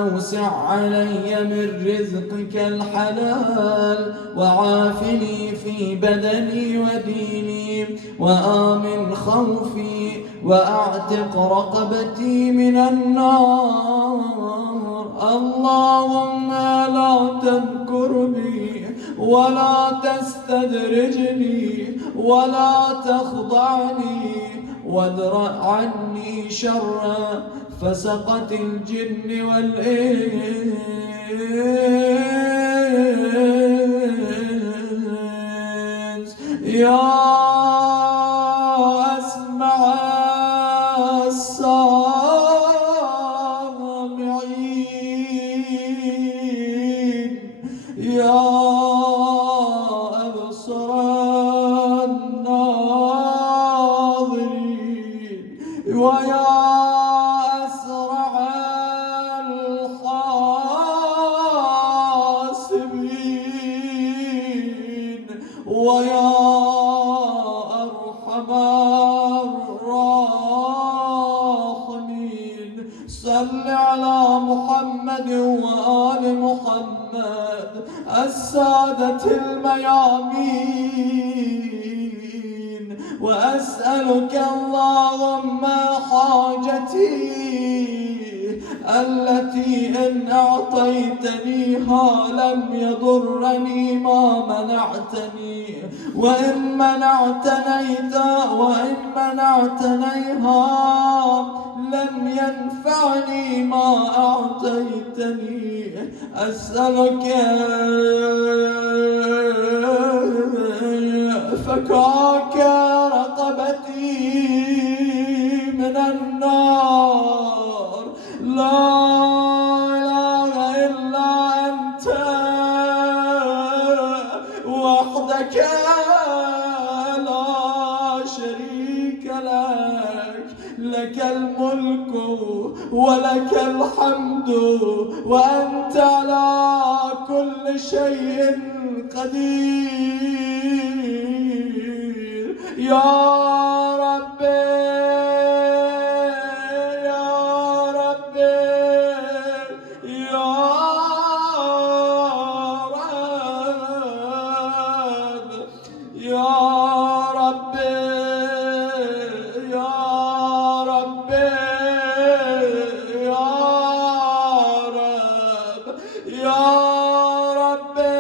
أوسع علي من رزقك الحلال، وعافني في بدني وديني، وآمن خوفي، وأعتق رقبتي من النار. اللهم لا تذكر بي ولا تستدرجني ولا تخضعني، وادرأ عني شر فسقة الجن والإنس يا أسمع السامعين، يا أبصر الناظرين، ويا أسرع الحاسبين. وآل محمد السادة الميامين، وأسألك اللهم حاجتي التي إن أعطيتنيها لم يضرني ما منعتني، وإن منعتنيها لم ينفعني ما أعطيتني. أسألك فكاك رقبتي من النار. لا إله إلا أنت وحدك لا شريك لك، لك الملك ولك الحمد وأنت على كل شيء قدير. يا ربي يا ربي يا رب يا ربي يا ربي يا رب يا ربي يا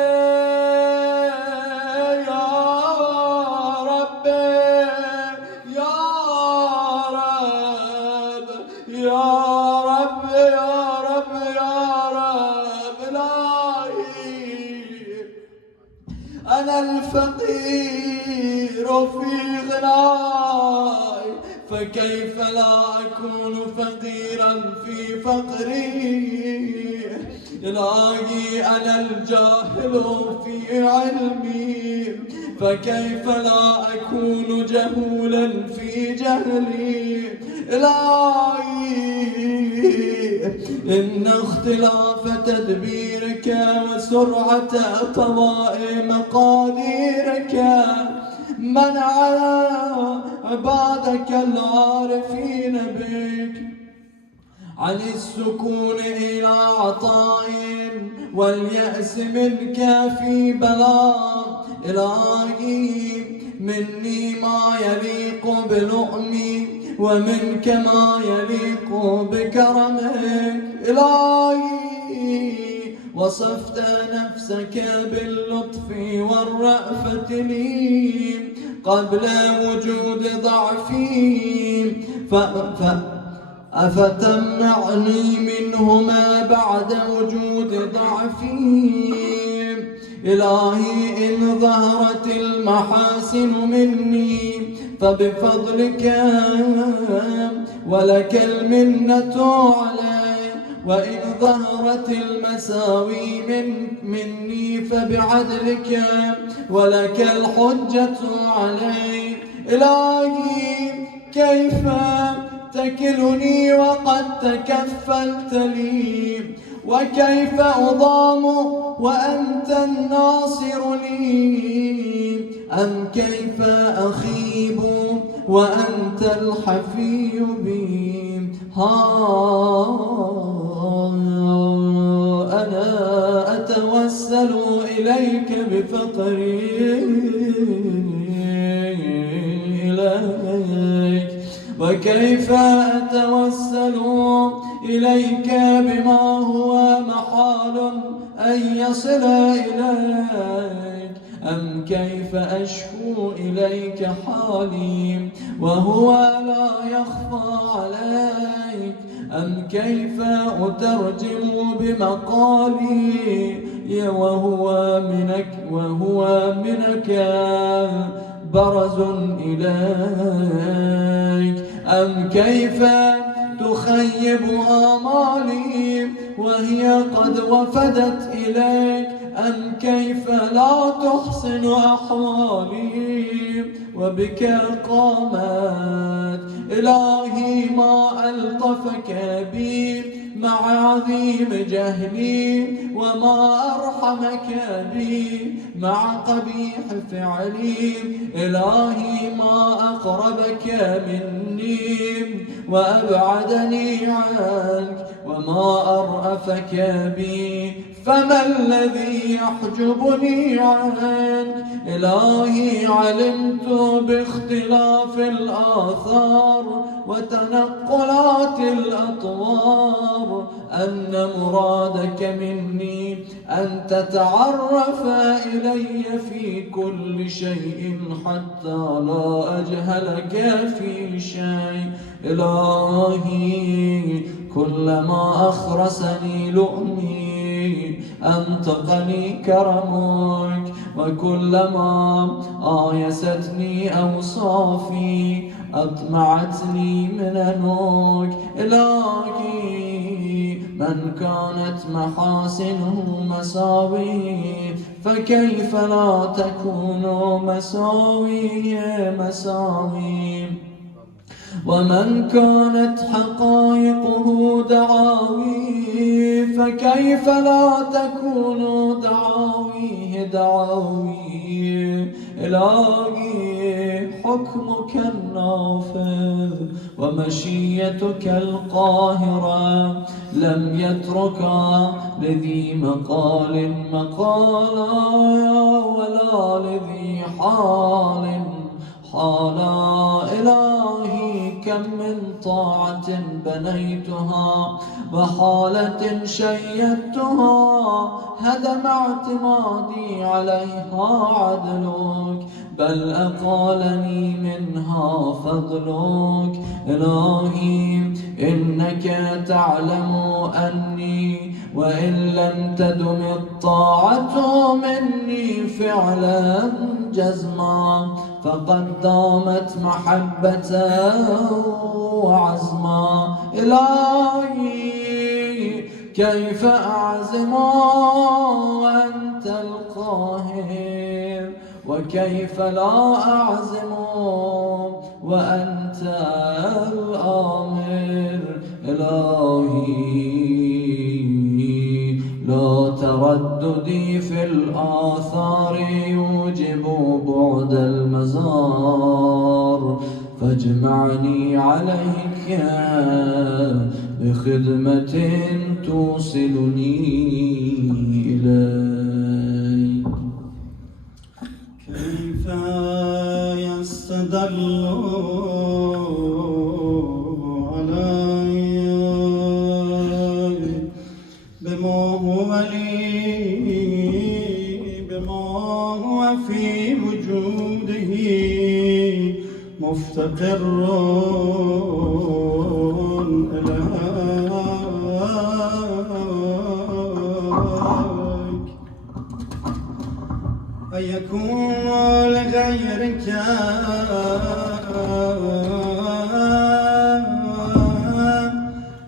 ربي يا رب يا رب يا رب يا رب. إلهي أنا الفقير في غناي، فكيف لا أكون فقيرا في فقري. إلهي أنا الجاهل في علمي، فكيف لا أكون جهولا في جهلي. إلهي إن اختلاف تدبيرك وسرعة قضاء مقاديرك منع عبادك العارفين بك عن السكون إلى عطاء واليأس منك في بلاء. إلهي مني ما يليق بلؤمي ومنك ما يليق بكرمك. إلهي وصفت نفسك باللطف والرأفة لي قبل وجود ضعفي، أفتمنعني منهما بعد وجود ضعفي. إلهي إن ظهرت المحاسن مني فبفضلك ولك المنة علي، وإن ظهرت المساوي مني فبعدلك ولك الحجة علي. إلهي كيف تكلني وقد تكفلت لي، وكيف أضام وأنت الناصر لي، أم كيف أخيب وأنت الحفي بي. ها أنا أتوسل إليك بفقري إليك، وكيف أتوسل إليك بما هو محال أن يصل إليك، أم كيف أشكو إليك حالي وهو لا يخفى عليك، أم كيف أترجم بمقالي وهو منك برز إليك، أم كيف تخيب آمالي وهي قد وفدت إليك، أم كيف لا تحسن أحوالي وبك قامت إلهي ما ألطفك بي مع عظيم جهلي وما أرحمك بي مع قبيح فعلي إلهي ما أقربك مني وأبعدني عنك وما أرأفك بي فما الذي يحجبني عنك إلهي علمت باختلاف الآثار وتنقلات الأطوار أن مرادك مني أن تتعرف إلي في كل شيء حتى لا أجهلك في شيء إلهي كلما أخرسني لؤمي أنطقني كرمك وكلما آيستني أوصافي أطمعتني مننك إلهي من كانت محاسنه مساويه فكيف لا تكون مساويه مساوي ومن كانت حقائقه دعاويه فكيف لا تكون دعاويه دعاويه إلهي حكمك النافذ ومشيتك القاهرة لم يتركا لذي مقال مقالا ولا لذي حال حالا إلهي كم من طاعة بنيتها وحالة شيدتها هدم اعتمادي عليها عدلك بل أقالني منها فضلك إلهي إنك تعلم أني وإن لم تدم الطاعة مني فعلا جزما فقد دامت محبة وعزما إلهي كيف أعزم وأنت القاهر وكيف لا أعزم وأنت الآمر إلهي لا ترددي في الآثار يوجب بعد المزار فاجمعني عليك بخدمة توصلني إليك كيف يستدل علي بما هو لي بما هو في وجوده مفتقر إليك أيكون لغيرك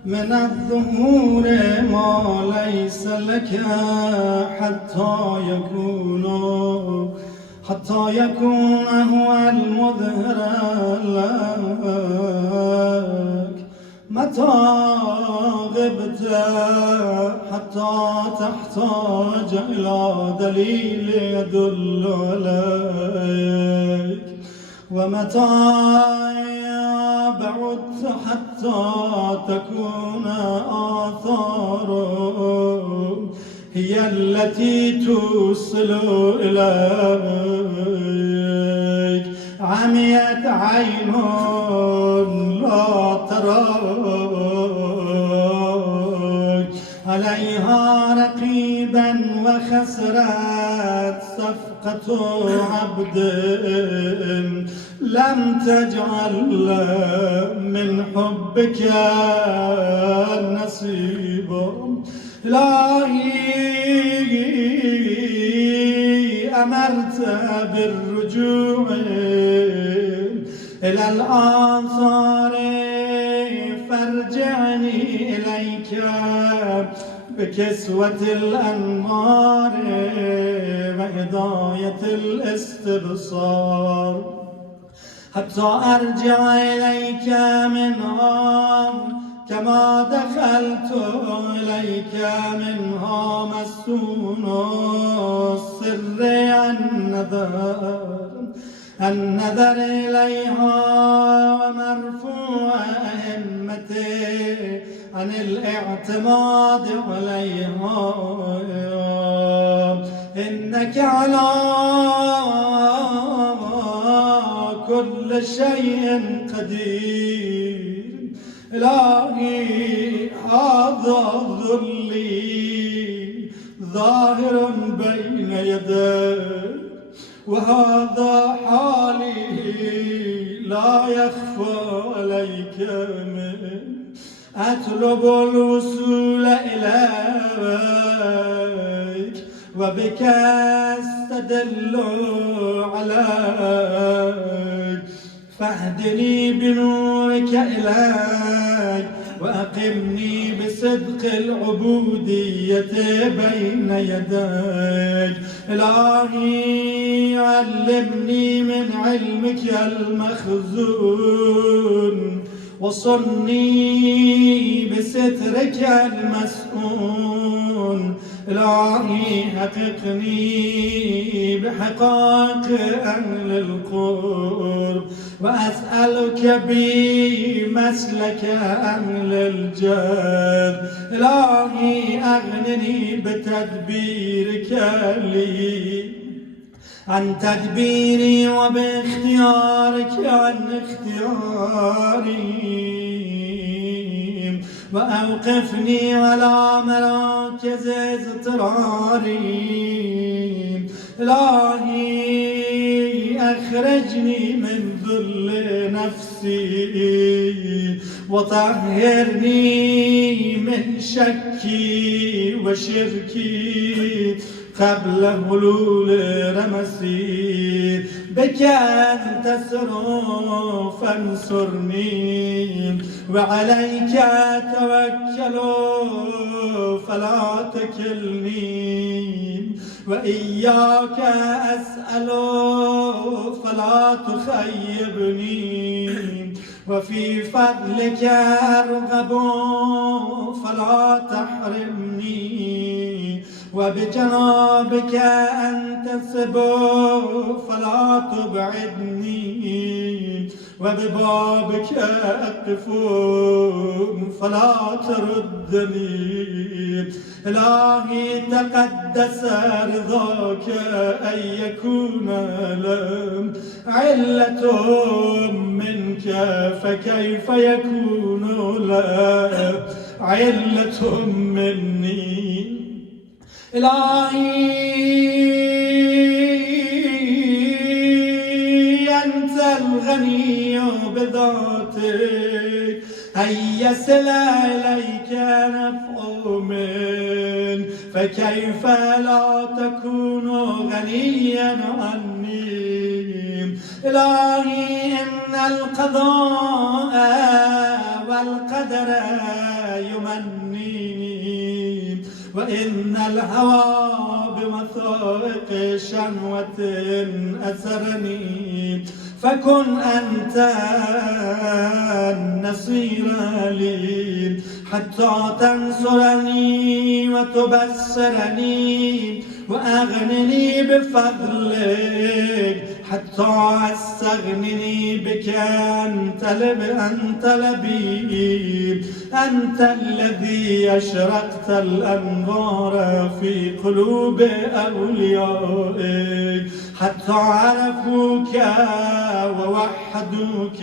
من الظهور ما ليس لك حتى يكون هو المظهر لك متى غبت حتى تحتاج إلى دليل يدل عليك ومتى بعدت حتى تكون آثار هي التي توصل إليك عميت عين لا تراك عليها رقيبا وخسرت صفقة عبد لم تجعل من حبك نصيبا إلهي أمرت بالرجوع إلى الآثار فارجعني إليك بكسوة الأنوار وهداية الاستبصار، حتى أرجع إليك منها كما دخلت إليك منها، مسون السر النذر إليها، ومرفوع همتي عن الاعتماد عليها. إنك على كل شيء قدير. إلهي هذا ذلي ظاهر بين يديك، وهذا حالي لا يخفى عليك منه. أطلب الوصول إليك وبك أستدل عليك، فاهدني بنورك إليك، وأقمني بصدق العبودية بين يديك. إلهي علمني من علمك المخزون، وصلني بسترك المسؤول. إلهي حققني بحقائق أهل القرب، وأسألك بمسلك أهل الجد. إلهي أغنني بتدبيرك لي عن تدبيري، وباختيارك عن اختياري، وأوقفني على مراكز اضطراري. إلهي أخرجني من ذل نفسي، وطهرني من شكي وشركي قبل هلول رمسي. بك أنت سر فانصرني، وعليك توكل فلا تكلني، وإياك أسأل فلا تخيبني، وفي فضلك أرغب فلا تحرمني، وبجنابك أنتسب فلا تبعدني، وببابك أقف فلا تردني. إلهي تقدس رضاك أن يكون لم علة منك، فكيف يكون لم علة مني. إلهي أنت الغني بذاتك، هيا سلا إليك نفع من، فكيف لا تكون غنيا عني. إلهي إن القضاء والقدر يمنيني، وإن الهوى بمثائق شنوة أسرني، فكن أنت النصير لي حتى تنصرني وتبصرني، وأغنني بفضلك حتى أستغنني بك. أنت لبيب، أنت الذي أشرقت الأنوار في قلوب أوليائك حتى عرفوك ووحدوك،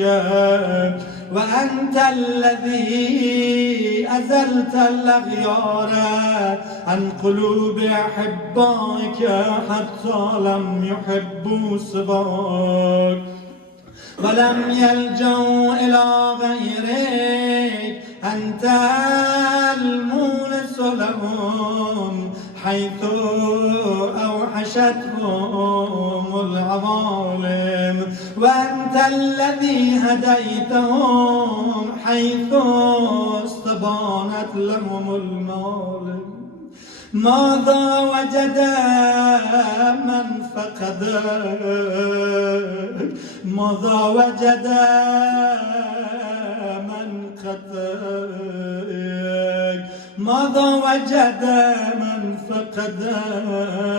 وأنت الذي أزلت الأغيار عن قلوب أحبائك حتى لم يحبوا سواك، ولم يلجوا إلى غيرك. أنت المونس لهم حيث أوحشتهم العوالم، وأنت الذي هديتهم حيث استبانت لهم المعالم. ماذا وجد من فقدك ماذا وجد من خطأك ماذا وجد من فقدك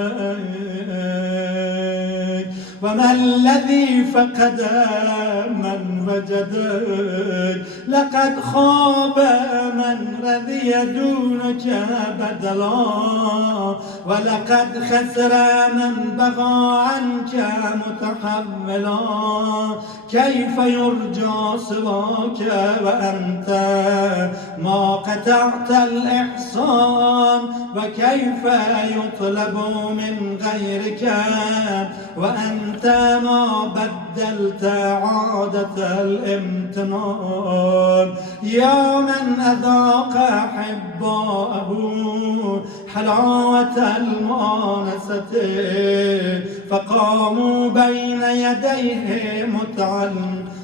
وما الذي فقد من وجدك لقد خاب من رضي دونك بدلا ولقد خسر من بغى عنك متحملا كيف يرجى سواك وأنت ما قطعت الإحسان وكيف يطلب من غيرك وأنت ما بدلت عادة الامتنان يا من أذاق أحباءه حلاوة المؤانسة فقاموا بين يديه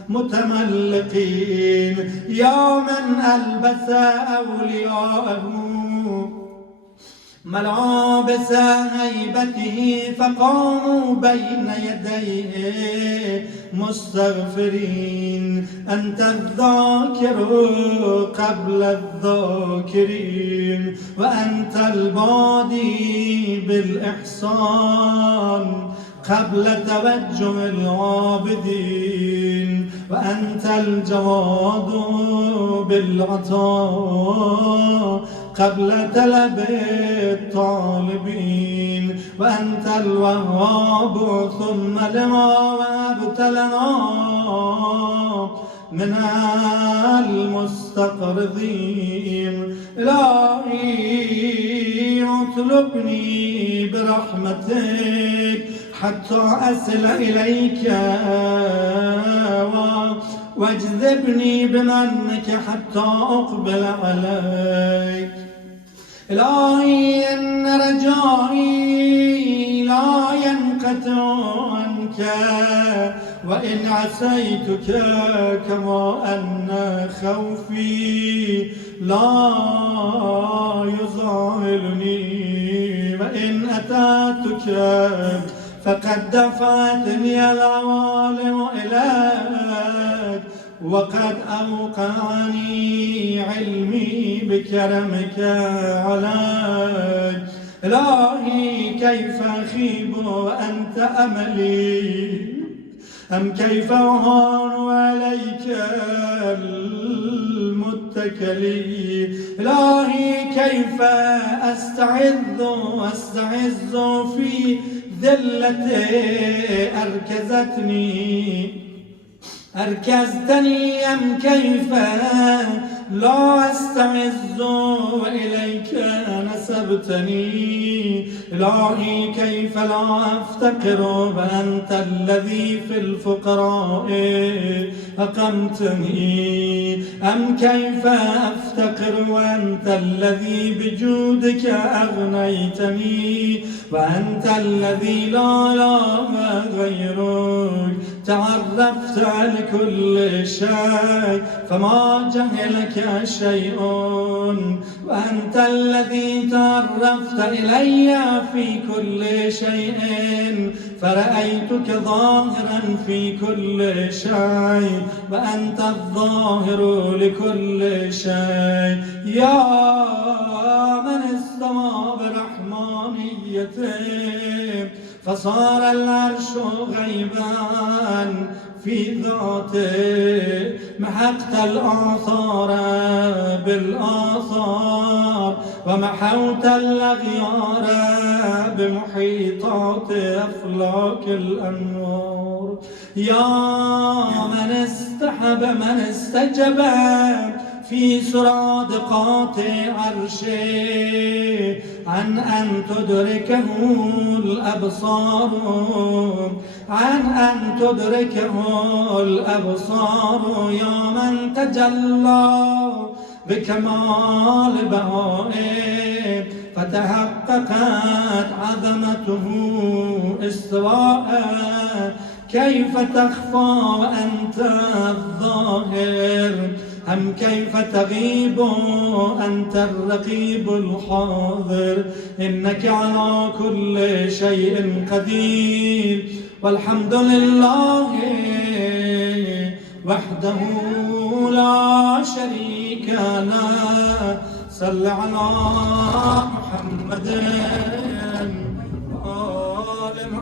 متملقين يا من ألبس أولياءه ملابس هيبته فقاموا بين يديه مستغفرين أنت الذاكر قبل الذاكرين وأنت البادي بالإحسان قبل توجه العابدين وأنت الجواد بالعطاء قبل طلب الطالبين وأنت الوهاب ثم لما وهبت لنا من المستقرضين إلهي اطلبني برحمتك حتى أصل إليك واجذبني بمنك حتى أقبل عليك إلهي إن رجائي لا ينقطع عنك وإن عصيتك كما أن خوفي لا يزعلني وإن أتاتك فقد دفعتني العوالم إليك وقد أوقعني علمي بكرمك عليك إلهي كيف أخيب وأنت أملي أم كيف أهان عليك المتكل إلهي كيف أستعذ في ذلتي أركزتني أم كيف لا أستعز وإليك نسبتني إلهي كيف لا أفتقر وأنت الذي في الفقراء أقمتني أم كيف أفتقر وأنت الذي بجودك أغنيتني وأنت الذي لا إله غيرك تعرفت على كل شيء فما جهلك شيء وأنت الذي تعرفت إلي في كل شيء فرأيتك ظاهرا في كل شيء وأنت الظاهر لكل شيء يا من استوى برحمانيته فصار العرش غيبا في ذاته محقت الآثار بالآثار ومحوت الأغيار بمحيطات أفلاك الأنوار يا من استحب من استجب في سرادقات عرشه عن أن تدركه الأبصار يا من تجلى بكمال بهائه فتحققت عظمته استواء كيف تخفى وأنت الظاهر أم كيف تغيب أنت الرقيب الحاضر إنك على كل شيء قدير والحمد لله وحده لا شريك له صل على محمد